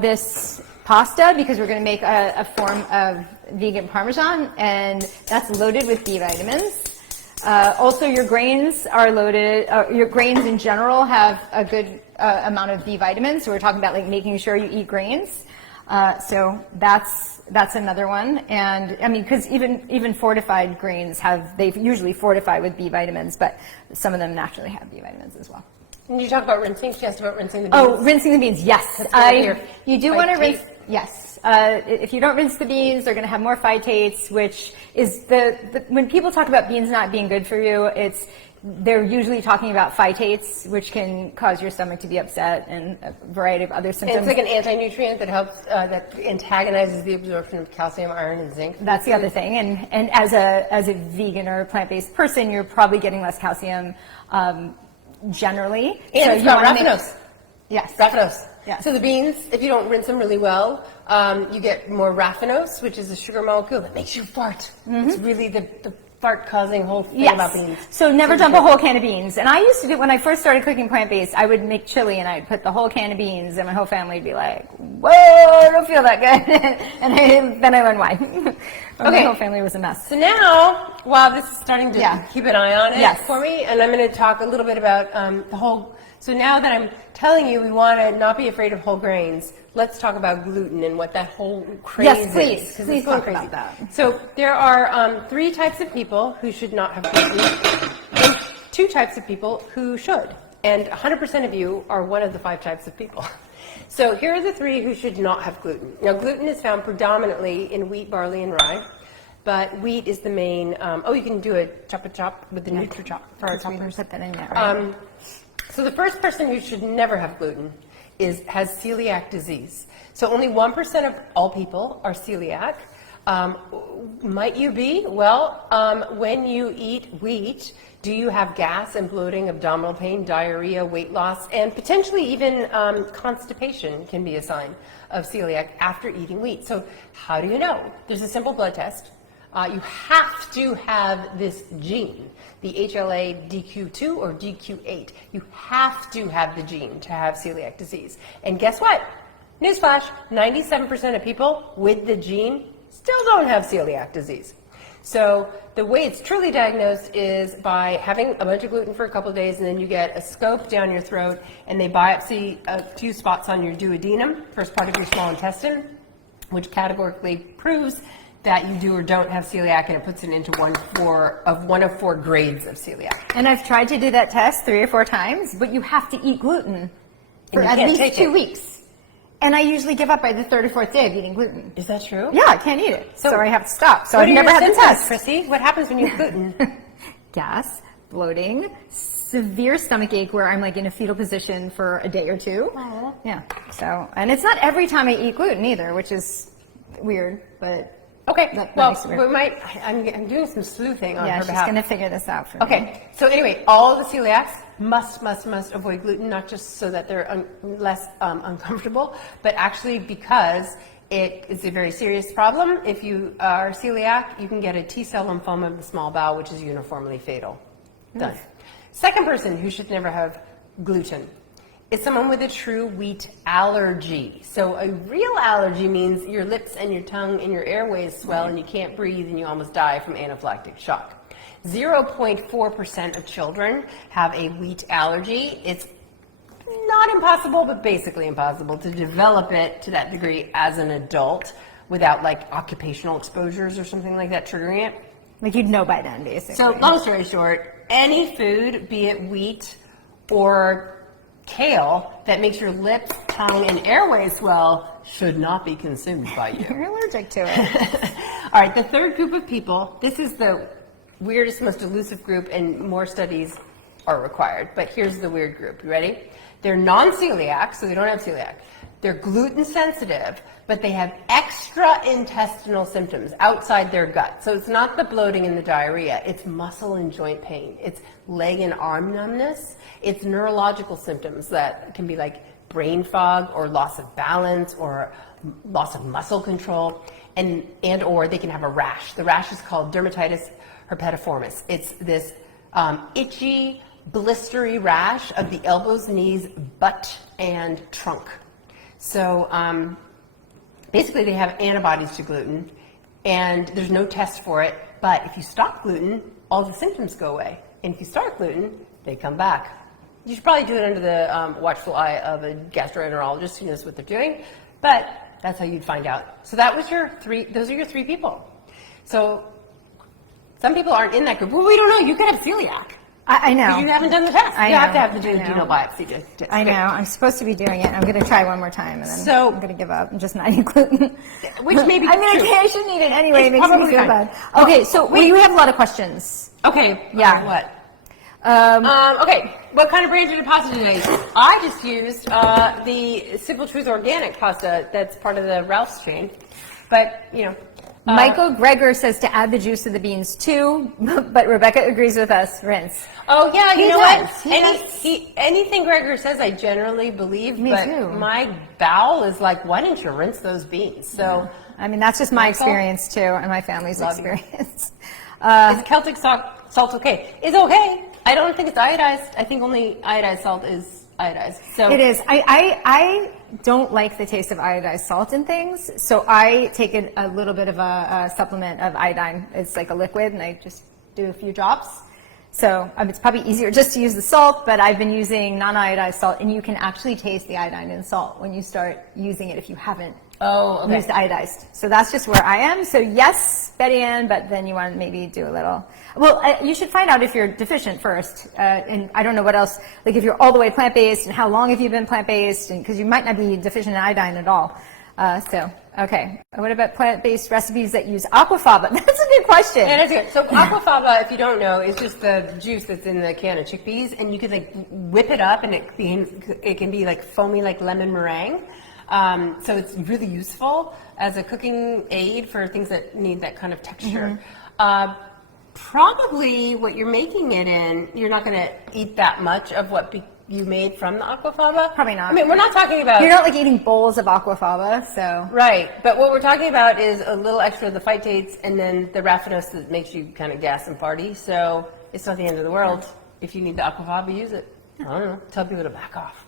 this pasta, because we're going to make a form of vegan Parmesan, and that's loaded with B vitamins. Also, your grains are loaded. Your grains in general have a good amount of B vitamins. So we're talking about like making sure you eat grains. So that's another one. And I mean, because even fortified grains they usually fortify with B vitamins, but some of them naturally have B vitamins as well. And you talk about rinsing. She asked about rinsing the beans. Oh, rinsing the beans. Yes, you do want to rinse. Yes, if you don't rinse the beans, they're going to have more phytates, which is when people talk about beans not being good for you, they're usually talking about phytates, which can cause your stomach to be upset and a variety of other symptoms. And it's like an anti-nutrient that helps, that antagonizes the absorption of calcium, iron, and zinc. That's the other thing. And as a vegan or plant-based person, you're probably getting less calcium generally. And so it's got raffinose. Yes. Raffinose. Yeah. So the beans, if you don't rinse them really well, you get more raffinose, which is a sugar molecule that makes you fart. Mm-hmm. It's really the fart-causing whole thing about beans. So never dump a whole can of beans. And I used to do, when I first started cooking plant-based, I would make chili and I'd put the whole can of beans, and my whole family would be like, whoa, I don't feel that good. And then I learned why. Okay. My whole family was a mess. So now, while this is starting to keep an eye on it for me, and I'm going to talk a little bit about the whole. So now that I'm telling you we want to not be afraid of whole grains, let's talk about gluten and what that whole craze is. Yes, please talk about that. So there are 3 types of people who should not have gluten, and 2 types of people who should. And 100% of you are one of the 5 types of people. So here are the 3 who should not have gluten. Now, gluten is found predominantly in wheat, barley, and rye. but wheat is the main. You can do a chop with the NutriChop for our We choppers. put that in there, right? So the first person who should never have gluten has celiac disease. So only 1% of all people are celiac. Might you be? Well, when you eat wheat, do you have gas and bloating, abdominal pain, diarrhea, weight loss, and potentially even constipation can be a sign of celiac after eating wheat? So how do you know? There's a simple blood test. You have to have this gene, the HLA-DQ2 or DQ8. You have to have the gene to have celiac disease. And guess what? Newsflash, 97% of people with the gene still don't have celiac disease. So the way it's truly diagnosed is by having a bunch of gluten for a couple of days, and then you get a scope down your throat, and they biopsy a few spots on your duodenum, first part of your small intestine, which categorically proves that you do or don't have celiac, and it puts it into one of four grades of celiac. And I've tried to do that test 3 or 4 times, but you have to eat gluten for you at can't least take 2 it. weeks. And I usually give up by the 3rd or 4th day of eating gluten. Is that true? Yeah, I can't eat it. So I have to stop. So What I've are never your had the symptoms, test. Chrissy? What happens when you eat gluten? Gas, bloating, severe stomach ache where I'm like in a fetal position for a day or 2. Aww. Yeah. So, and it's not every time I eat gluten either, which is weird, but Okay, that well, makes it weird. I'm doing some sleuthing on Yeah, her she's behalf. going to figure this out for me. Okay, so anyway, all of the celiacs must avoid gluten, not just so that they're less uncomfortable, but actually because it is a very serious problem. If you are celiac, you can get a T-cell lymphoma of the small bowel, which is uniformly fatal. Done. Second person who should never have gluten is someone with a true wheat allergy. So a real allergy means your lips and your tongue and your airways swell and you can't breathe and you almost die from anaphylactic shock. 0.4% of children have a wheat allergy. It's not impossible, but basically impossible to develop it to that degree as an adult without like occupational exposures or something like that triggering it. Like you'd know by then, basically. So long story short, any food, be it wheat or kale, that makes your lips, tongue, and airways swell should not be consumed by you. You're allergic to it. All right, the third group of people, this is the weirdest, most elusive group, and more studies are required. But here's the weird group. You ready? They're non-celiac, so they don't have celiac. They're gluten sensitive, but they have extra intestinal symptoms outside their gut. So it's not the bloating and the diarrhea. It's muscle and joint pain. It's leg and arm numbness. It's neurological symptoms that can be like brain fog or loss of balance or loss of muscle control, and or they can have a rash. The rash is called dermatitis herpetiformis. It's this itchy, blistery rash of the elbows, knees, butt, and trunk. So basically they have antibodies to gluten, and there's no test for it, but if you stop gluten, all the symptoms go away. And if you start gluten, they come back. You should probably do it under the watchful eye of a gastroenterologist who knows what they're doing, but that's how you'd find out. So that was those are your 3 people. So some people aren't in that group. Well, we don't know, you could have celiac. I know. You haven't done the test. I You have know. to have the I know. duodenal biopsy to I know. I'm supposed to be doing it. I'm going to try one more time, and then So- I'm going to give up and just not eat gluten. Which may be I mean, true. I should eat it anyway. It It's makes me probably feel fine. bad. Okay, so we have a lot of questions. Okay. Yeah. What? Um, What kind of brand did pasta did I use? I just used the Simple Truth organic pasta that's part of the Ralph's chain. But, you know. Michael Greger says to add the juice of the beans too, but Rebecca agrees with us. Rinse. Oh, yeah, you He know does. what? Anything Gregor says I generally believe, Me but too. my bowel is like, why didn't you rinse those beans? So, I mean, that's just my Michael? experience too, and my family's Love you. experience. is Celtic salt okay? It's okay. I don't think it's iodized. I think only iodized salt is iodized. So It is. I don't like the taste of iodized salt in things, so I take a little bit of a supplement of iodine. It's like a liquid, and I just do a few drops. So it's probably easier just to use the salt, but I've been using non-iodized salt, and you can actually taste the iodine in salt when you start using it if you haven't used iodized. So that's just where I am. So yes, Betty Ann, but then you want to maybe do a little. Well, you should find out if you're deficient first, and I don't know what else. Like if you're all the way plant-based, and how long have you been plant-based? And because you might not be deficient in iodine at all. Okay. What about plant-based recipes that use aquafaba? That's a good question. Yeah, that's good. So aquafaba, if you don't know, is just the juice that's in the can of chickpeas, and you can like whip it up, and it can be like foamy, like lemon meringue. So it's really useful as a cooking aid for things that need that kind of texture. Probably what you're making it in, you're not going to eat that much of what you made from the aquafaba. Probably not. I mean, we're not talking about... You're not like eating bowls of aquafaba, so... Right, but what we're talking about is a little extra of the phytates and then the raffinose that makes you kind of gas and party. So it's not the end of the world. If you need the aquafaba, use it. I don't know, tell people to back off.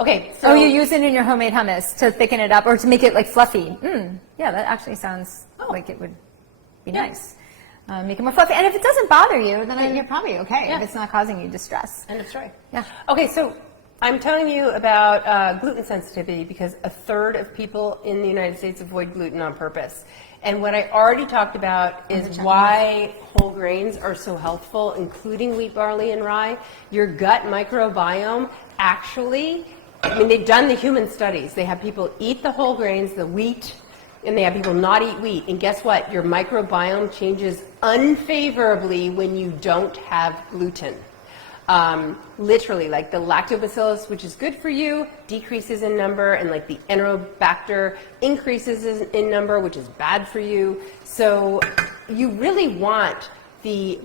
Okay, so... Oh, you use it in your homemade hummus to thicken it up or to make it like fluffy. Yeah, that actually sounds like it would be nice. Make it more fluffy. And if it doesn't bother you, then you're probably okay if it's not causing you distress. And it's right. Yeah. Okay, so I'm telling you about gluten sensitivity because 1/3 of people in the United States avoid gluten on purpose. And what I already talked about is why whole grains are so healthful, including wheat, barley, and rye. Your gut microbiome actually, I mean, they've done the human studies. They have people eat the whole grains, the wheat, and they have people not eat wheat. And guess what? Your microbiome changes unfavorably when you don't have gluten. Literally, like the lactobacillus, which is good for you, decreases in number, and like the enterobacter increases in number, which is bad for you. So you really want the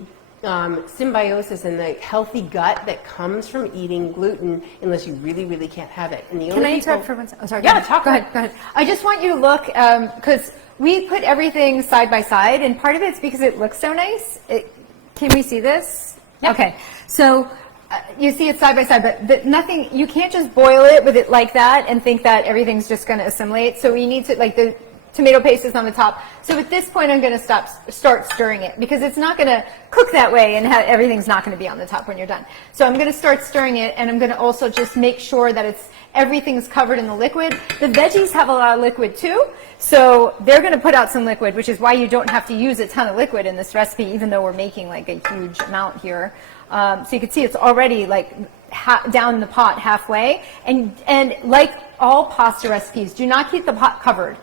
symbiosis and the healthy gut that comes from eating gluten, unless you really, really can't have it. And the Can I interrupt for one second? Oh, sorry. Yeah, go ahead. I just want you to look, because we put everything side by side, and part of it's because it looks so nice. Can we see this? Yep. Okay. So you see it side by side, but nothing, you can't just boil it with it like that and think that everything's just going to assimilate. So we need to, like the tomato paste is on the top. So at this point, I'm going to start stirring it because it's not going to cook that way and everything's not going to be on the top when you're done. So I'm going to start stirring it, and I'm going to also just make sure that everything's covered in the liquid. The veggies have a lot of liquid too, so they're going to put out some liquid, which is why you don't have to use a ton of liquid in this recipe, even though we're making like a huge amount here. So you can see it's already like down in the pot halfway, and like all pasta recipes, do not keep the pot covered.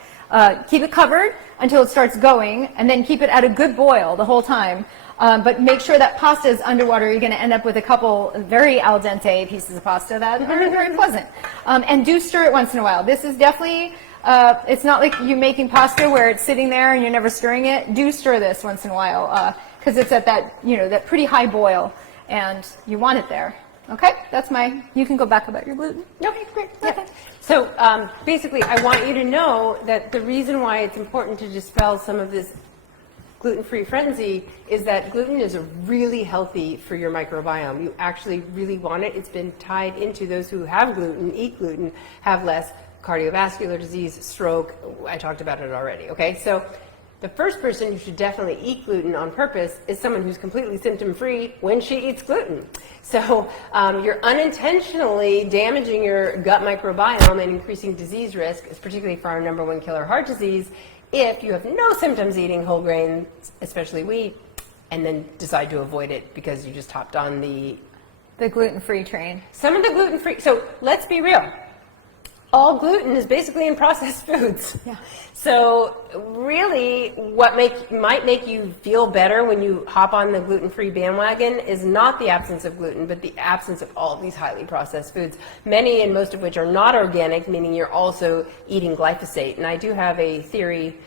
Keep it covered until it starts going, and then keep it at a good boil the whole time. But make sure that pasta is underwater. You're going to end up with a couple very al dente pieces of pasta that are very pleasant. And do stir it once in a while. This is definitely, it's not like you making pasta where it's sitting there and you're never stirring it. Do stir this once in a while because it's at that, that pretty high boil, and you want it there. Okay, you can go back about your gluten. Okay, great. Okay. So basically, I want you to know that the reason why it's important to dispel some of this gluten-free frenzy is that gluten is really healthy for your microbiome. You actually really want it. It's been tied into those who have gluten, eat gluten, have less cardiovascular disease, stroke. I talked about it already, okay? So the first person who should definitely eat gluten on purpose is someone who's completely symptom-free when she eats gluten. So you're unintentionally damaging your gut microbiome and increasing disease risk, particularly for our #1 killer, heart disease, if you have no symptoms eating whole grains, especially wheat, and then decide to avoid it because you just hopped on the gluten-free train. Some of the gluten-free, so let's be real. All gluten is basically in processed foods. Yeah. So really what might make you feel better when you hop on the gluten-free bandwagon is not the absence of gluten, but the absence of all of these highly processed foods, many and most of which are not organic, meaning you're also eating glyphosate. And I do have a theory,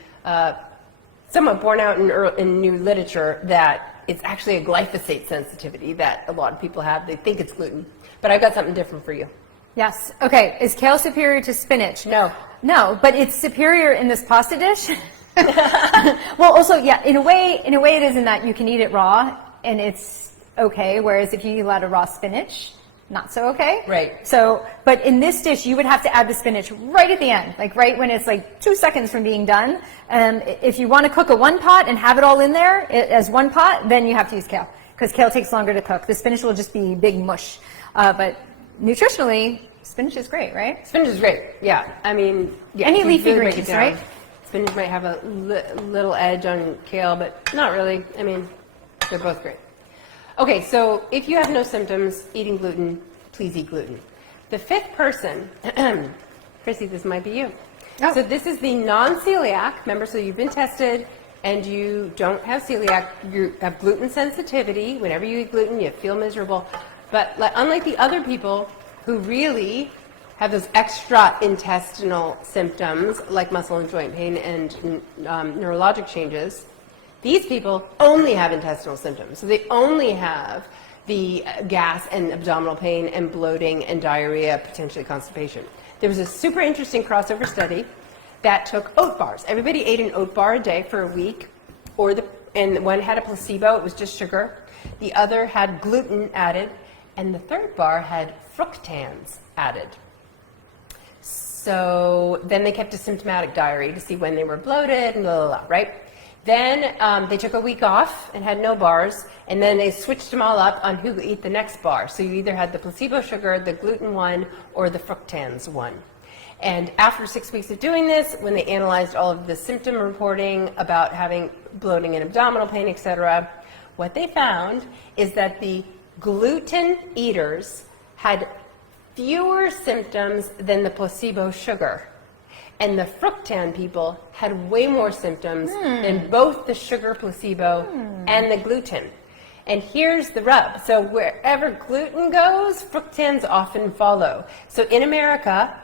somewhat borne out in new literature, that it's actually a glyphosate sensitivity that a lot of people have. They think it's gluten. But I've got something different for you. Yes. Okay. Is kale superior to spinach? No. No, but it's superior in this pasta dish. Well, also, yeah, in a way it is in that you can eat it raw and it's okay, whereas if you eat a lot of raw spinach, not so okay. Right. So, but in this dish, you would have to add the spinach right at the end, like right when it's like 2 seconds from being done. And if you want to cook a one pot and have it all in there as one pot, then you have to use kale, because kale takes longer to cook. The spinach will just be big mush. But nutritionally, spinach is great, right? Spinach is great, yeah. I mean, yeah, any leafy really greens, right? Spinach might have a little edge on kale, but not really. I mean, they're both great. Okay, so if you have no symptoms eating gluten, please eat gluten. The fifth person, Chrissy, this might be you. Oh. So this is the non-celiac. Remember, so you've been tested and you don't have celiac. You have gluten sensitivity. Whenever you eat gluten, you feel miserable. But unlike the other people who really have those extra intestinal symptoms like muscle and joint pain and neurologic changes, these people only have intestinal symptoms. So they only have the gas and abdominal pain and bloating and diarrhea, potentially constipation. There was a super interesting crossover study that took oat bars. Everybody ate an oat bar a day for a week, and one had a placebo, it was just sugar. The other had gluten added, and the third bar had fructans added. So then they kept a symptomatic diary to see when they were bloated and blah, blah, blah, right? Then they took a week off and had no bars, and then they switched them all up on who would eat the next bar. So you either had the placebo sugar, the gluten one, or the fructans one. And after 6 weeks of doing this, when they analyzed all of the symptom reporting about having bloating and abdominal pain, etc., what they found is that the gluten eaters had fewer symptoms than the placebo sugar. And the fructan people had way more symptoms than both the sugar placebo and the gluten. And here's the rub. So wherever gluten goes, fructans often follow. So in America,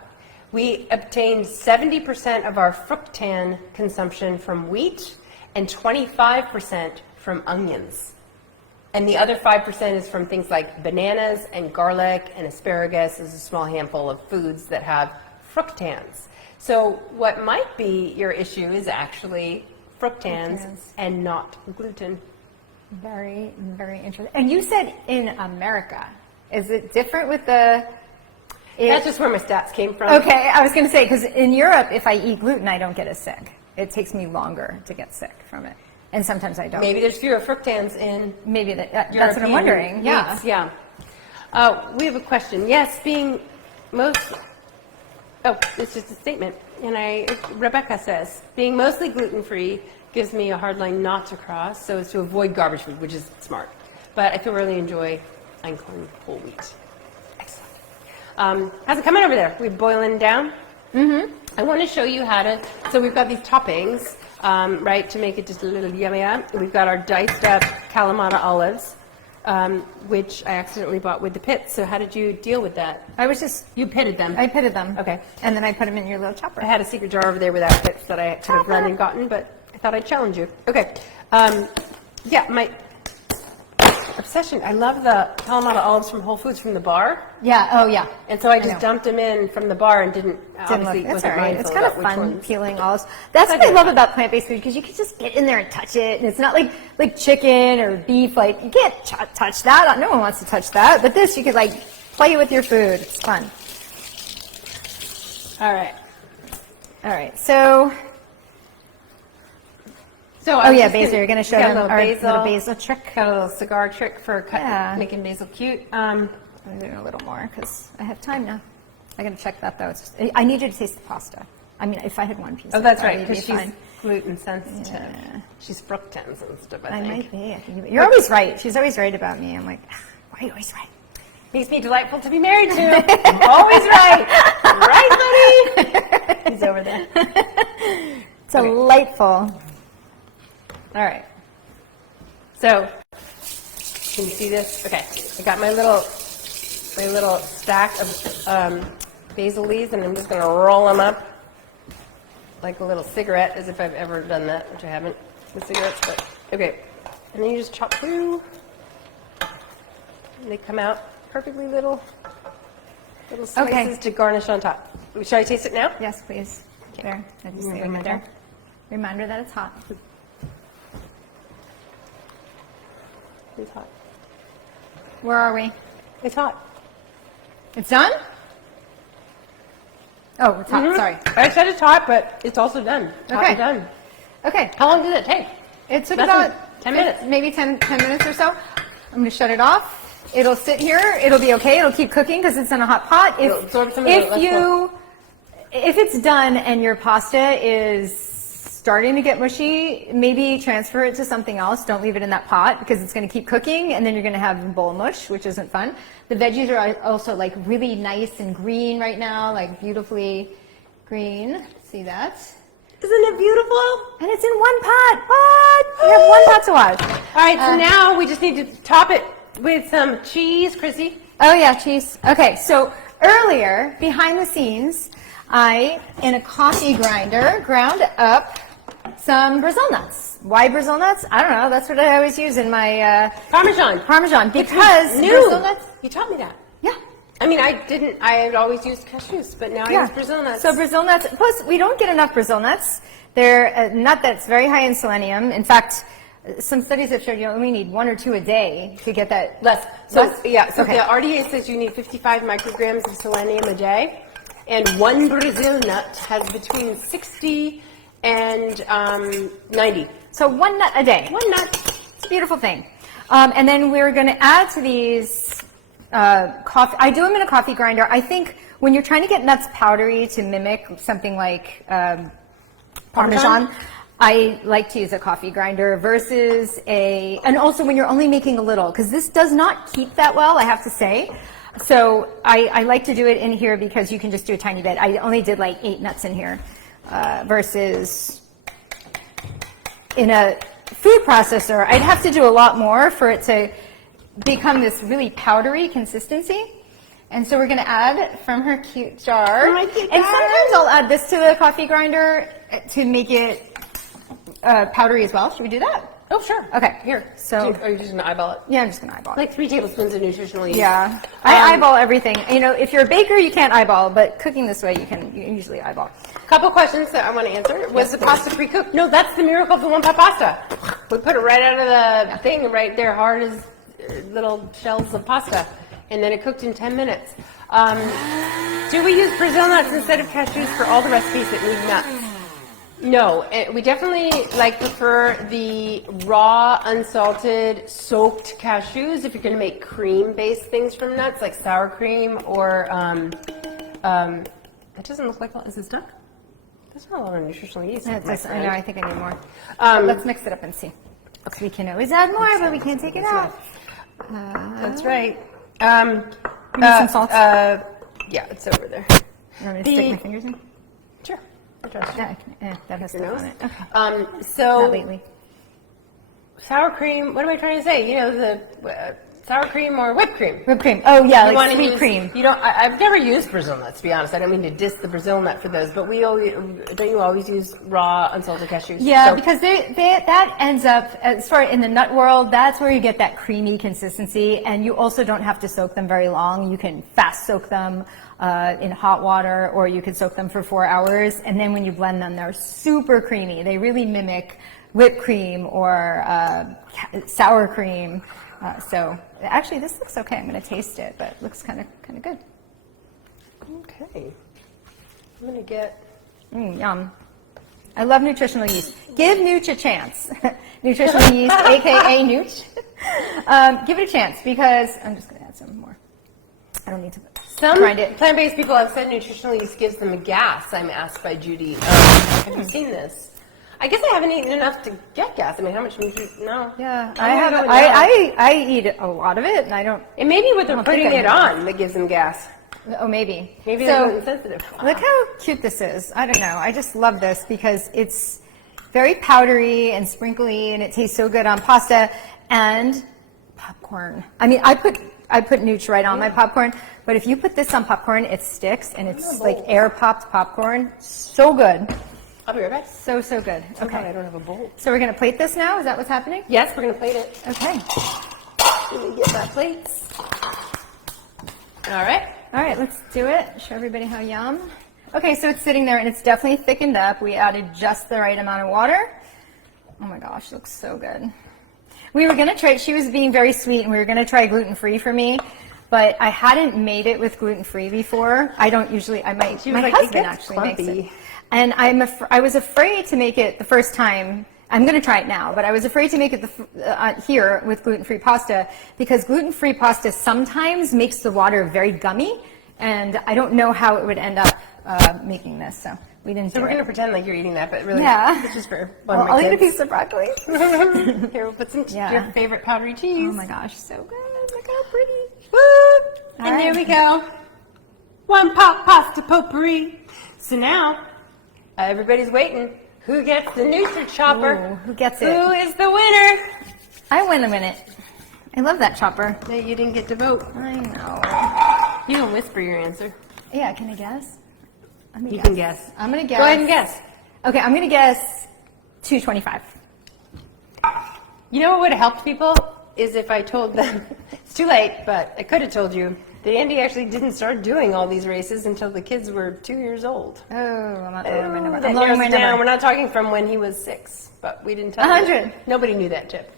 we obtained 70% of our fructan consumption from wheat and 25% from onions. And the other 5% is from things like bananas and garlic and asparagus. Is a small handful of foods that have fructans. So what might be your issue is actually fructans and not gluten. Very, very interesting. And you said in America. Is it different with the... That's just where my stats came from. Okay, I was going to say, because in Europe, if I eat gluten, I don't get as sick. It takes me longer to get sick from it. And sometimes I don't. Maybe there's fewer fructans in Maybe that's what I'm wondering. Yeah. Meats, yeah. We have a question. Yes, being most... Oh, it's just a statement. And Rebecca says, being mostly gluten-free gives me a hard line not to cross, so as to avoid garbage food, which is smart. But I feel really enjoy Einkorn whole wheat. Excellent. How's it coming over there? We boiling down? Mm-hmm. I want to show you how to, so we've got these toppings, right, to make it just a little yummier. We've got our diced up Kalamata olives, which I accidentally bought with the pits. So how did you deal with that? You pitted them. I pitted them. Okay. And then I put them in your little chopper. I had a secret jar over there without pits that I could have run and gotten, but I thought I'd challenge you. Okay. Yeah, my obsession. I love the Kalamata olives from Whole Foods from the bar. Yeah. Oh, yeah. And so I just dumped them in from the bar and didn't obviously look. That's wasn't all right. mindful It's kind of about fun which ones. peeling olives. That's what I love about plant-based food, because you can just get in there and touch it, and it's not like chicken or beef. Like, you can't touch that. No one wants to touch that. But this, you could like play with your food. It's fun. All right. All right. So basil. You're going to show them our little basil trick. Got a little cigar trick for making basil cute. I'm doing a little more because I have time now. I got to check that though. I need you to taste the pasta. I mean, if I had one piece. Oh, that's right, because she's gluten sensitive. Yeah. She's fructose sensitive, I I think. might be. You're always right. She's always right about me. I'm like, why are you always right? Makes me delightful to be married to. Always right. Right, buddy? He's over there. Delightful. All right. So, can you see this? Okay. I got my little stack of basil leaves, and I'm just going to roll them up like a little cigarette, as if I've ever done that, which I haven't with cigarettes. But okay. And then you just chop through, and they come out perfectly little slices to garnish on top. Should I taste it now? Yes, please. Okay. There. I just leave it there. Reminder that it's hot. It's hot. Where are we? It's hot. It's done? Oh, it's hot. Mm-hmm. Sorry. I said it's hot, but it's also done. Hot and done. Okay. How long did it take? It took Less about than 10 minutes. Maybe 10 minutes or so. I'm going to shut it off. It'll sit here. It'll be okay. It'll keep cooking because it's in a hot pot. It'll absorb some of If it's done and your pasta is starting to get mushy, maybe transfer it to something else. Don't leave it in that pot because it's going to keep cooking, and then you're going to have a bowl of mush, which isn't fun. The veggies are also like really nice and green right now, like beautifully green. See that? Isn't it beautiful? And it's in one pot. What? We have one pot to wash. All right, so now we just need to top it with some cheese, Chrissy. Oh yeah, cheese. Okay, so earlier, behind the scenes, I, in a coffee grinder, ground up some Brazil nuts. Why Brazil nuts? I don't know. That's what I always use in my Parmesan because Brazil nuts. You taught me that. Yeah. I mean, I didn't. I had always used cashews, but now I use Brazil nuts. So Brazil nuts. Plus, we don't get enough Brazil nuts. They're a nut that's very high in selenium. In fact, some studies have showed you only need 1 or 2 a day to get that. Less. So Less? yeah. So Okay. the RDA says you need 55 micrograms of selenium a day, and one Brazil nut has between 60 and 90. So 1 nut a day. One nut. It's a beautiful thing. And then we're going to add to these coffee. I do them in a coffee grinder. I think when you're trying to get nuts powdery to mimic something like Parmesan, I like to use a coffee grinder versus and also when you're only making a little, because this does not keep that well, I have to say. So I like to do it in here because you can just do a tiny bit. I only did like 8 nuts in here versus in a food processor, I'd have to do a lot more for it to become this really powdery consistency. And so we're going to add from her cute jar. Oh, cute and jar. sometimes I'll add this to the coffee grinder to make it powdery as well. Should we do that? Oh, sure. Okay. Here. So, Are you just going to eyeball it? yeah, I'm just going to eyeball it. Like 3 tablespoons of nutritional yeast. Yeah. I eyeball everything. You know, if you're a baker, you can't eyeball, but cooking this way, you can usually eyeball. Couple questions that I want to answer. Was the pasta pre-cooked? No, that's the miracle of the one pot pasta. We put it right out of the thing, right there, hard as little shells of pasta, and then it cooked in 10 minutes. Do we use Brazil nuts instead of cashews for all the recipes that need nuts? No, we definitely prefer the raw, unsalted, soaked cashews if you're going to make cream-based things from nuts, like sour cream or it doesn't look like is it stuck? There's not a lot of nutritional yeast. I know, I think I need more. Let's mix it up and see. Okay. We can always add more, but we can't take it out. That's right. We need some salt. Yeah, it's over there. You want me to stick my fingers in? Sure. Yeah, that has Your stuff nose? on it. Okay. So Not lately. sour cream. What am I trying to say? You know, the sour cream or whipped cream. Whipped cream. Oh yeah, You like wanna sweet use- cream. You don't. I've never used Brazil nuts, to be honest. I don't mean to diss the Brazil nut for those, but don't you always use raw unsalted cashews? Yeah, So- because that ends up, as far in the nut world, that's where you get that creamy consistency, and you also don't have to soak them very long. You can fast soak them in hot water, or you could soak them for 4 hours, and then when you blend them, they're super creamy. They really mimic whipped cream or sour cream. So actually, this looks okay. I'm going to taste it, but it looks kind of good. Okay. I'm gonna get. Yum. I love nutritional yeast. Give Nooch a chance. Nutritional yeast, aka Nooch. Give it a chance because I'm just going to add some more. I don't need to Some grind it. plant-based people have said nutritional yeast gives them a gas. I'm asked by Judy. Have you seen this? I guess I haven't eaten enough to get gas. I mean, how much nutrition? No. Yeah, I I eat a lot of it, and I don't. It may be what they're I don't think putting I it do. on that gives them gas. Oh, maybe. Maybe they're So gluten sensitive. look how cute this is. I don't know. I just love this because it's very powdery and sprinkly, and it tastes so good on pasta and popcorn. I mean, I put Nooch right on my popcorn, but if you put this on popcorn, it sticks, and it's like air popped popcorn. So good. I'll be right back. So good. Okay. I Okay. don't have a bowl. So we're going to plate this now? Is that what's happening? Yes, we're gonna plate it. Okay. Let me get my plates. All right. All right, let's do it. Show everybody how yum. Okay, so it's sitting there, and it's definitely thickened up. We added just the right amount of water. Oh my gosh, looks so good. We were going to try, she was being very sweet, and we were going to try gluten-free for me, but I hadn't made it with gluten-free before. I don't usually, my She was like, "It husband gets actually makes clumpy." it. And I was afraid to make it the first time. I'm going to try it now, but I was afraid to make it here with gluten-free pasta because gluten-free pasta sometimes makes the water very gummy, and I don't know how it would end up making this, so we didn't So do we're gonna it. pretend like you're eating that, but really, Yeah. this is for one Well, of my I'll eat a kids. piece of broccoli. Here, we'll put some Yeah. your favorite powdery cheese. Oh my gosh, so good. Look how pretty. Woo! All And there right. we go. One pot pasta potpurri. So now, Everybody's waiting. Who gets the Nutri-Chopper? Ooh, who gets it? Who is the winner? I win a minute. I love that chopper. No, you didn't get to vote. I know. You can whisper your answer. Yeah, can I guess? You can guess. I'm going to guess. Go ahead and guess. Okay, I'm going to guess $2.25. You know what would have helped people is if I told them, it's too late, but I could have told you that Andy actually didn't start doing all these races until the kids were 2 years old. Oh, I'm not lowering my number. That I'm lowering narrows my it down. number. We're not talking from when he was 6, but we didn't tell 100. you. Nobody knew that tip.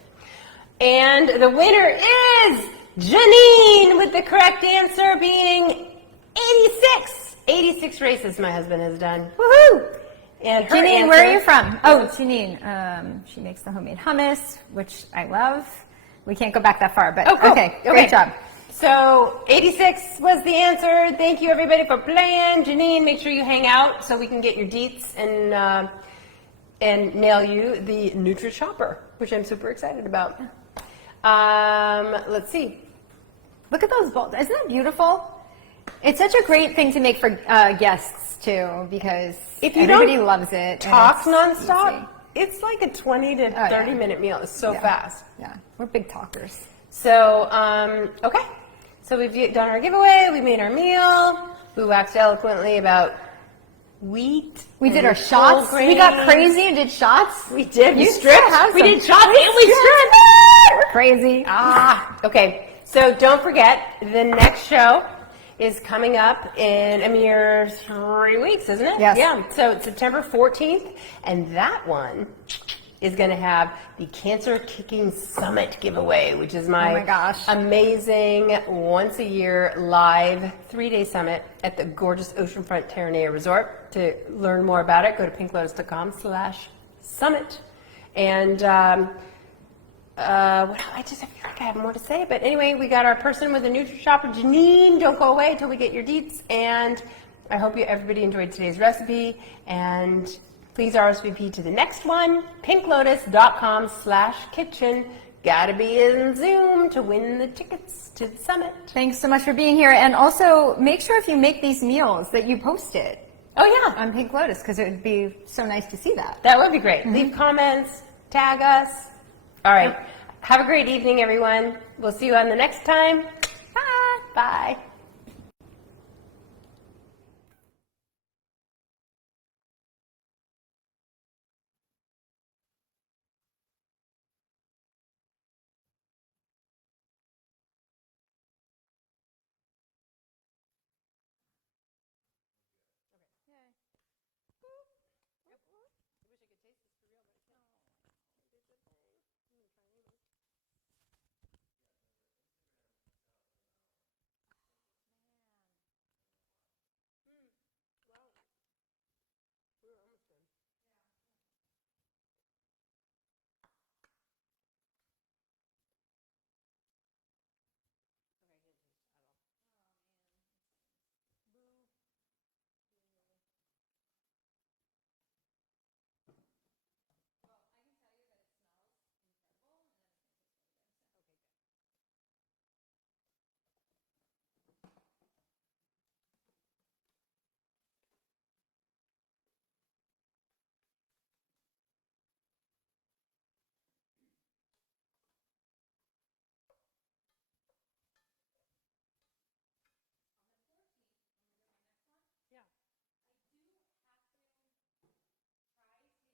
And the winner is Janine with the correct answer being 86. 86 races my husband has done. Woohoo! And her Janine, answer, where are you from? Oh, Janine. She makes the homemade hummus, which I love. We can't go back that far, but cool. okay, great job. So 86 was the answer. Thank you everybody for playing. Janine, make sure you hang out so we can get your deets and nail you the Nutri-Chopper, which I'm super excited about. Let's see. Look at those bowls. Isn't that beautiful? It's such a great thing to make for guests too, because If you everybody don't loves it. talk and it's nonstop, easy. it's like a 20 to 30 minute meal. It's so Yeah. fast. Yeah, we're big talkers. So, okay. So we've done our giveaway. We made our meal. We waxed eloquently about wheat. We did and our whole shots. We got grains. crazy and did shots. We did. We You stripped. still have We some. did shots and we stripped. We're crazy. Okay. So don't forget, the next show is coming up in a mere 3 weeks, isn't it? Yes. Yeah. So it's September 14th, and that one is going to have the Cancer Kicking Summit giveaway, which is my gosh. amazing once-a-year live 3-day summit at the gorgeous Oceanfront Terranea Resort. To learn more about it, go to pinklotus.com/summit. And I feel like I have more to say, but anyway, we got our person with the Nutri-Chopper, Janine. Don't go away until we get your deets, and I hope everybody enjoyed today's recipe, and please RSVP to the next one, pinklotus.com/kitchen. Gotta be in Zoom to win the tickets to the summit. Thanks so much for being here, and also make sure if you make these meals that you post it Oh yeah, on Pink Lotus, because it would be so nice to see that. that would be great. Leave comments, tag us. All right. Have a great evening, everyone. We'll see you on the next time. Bye. Bye.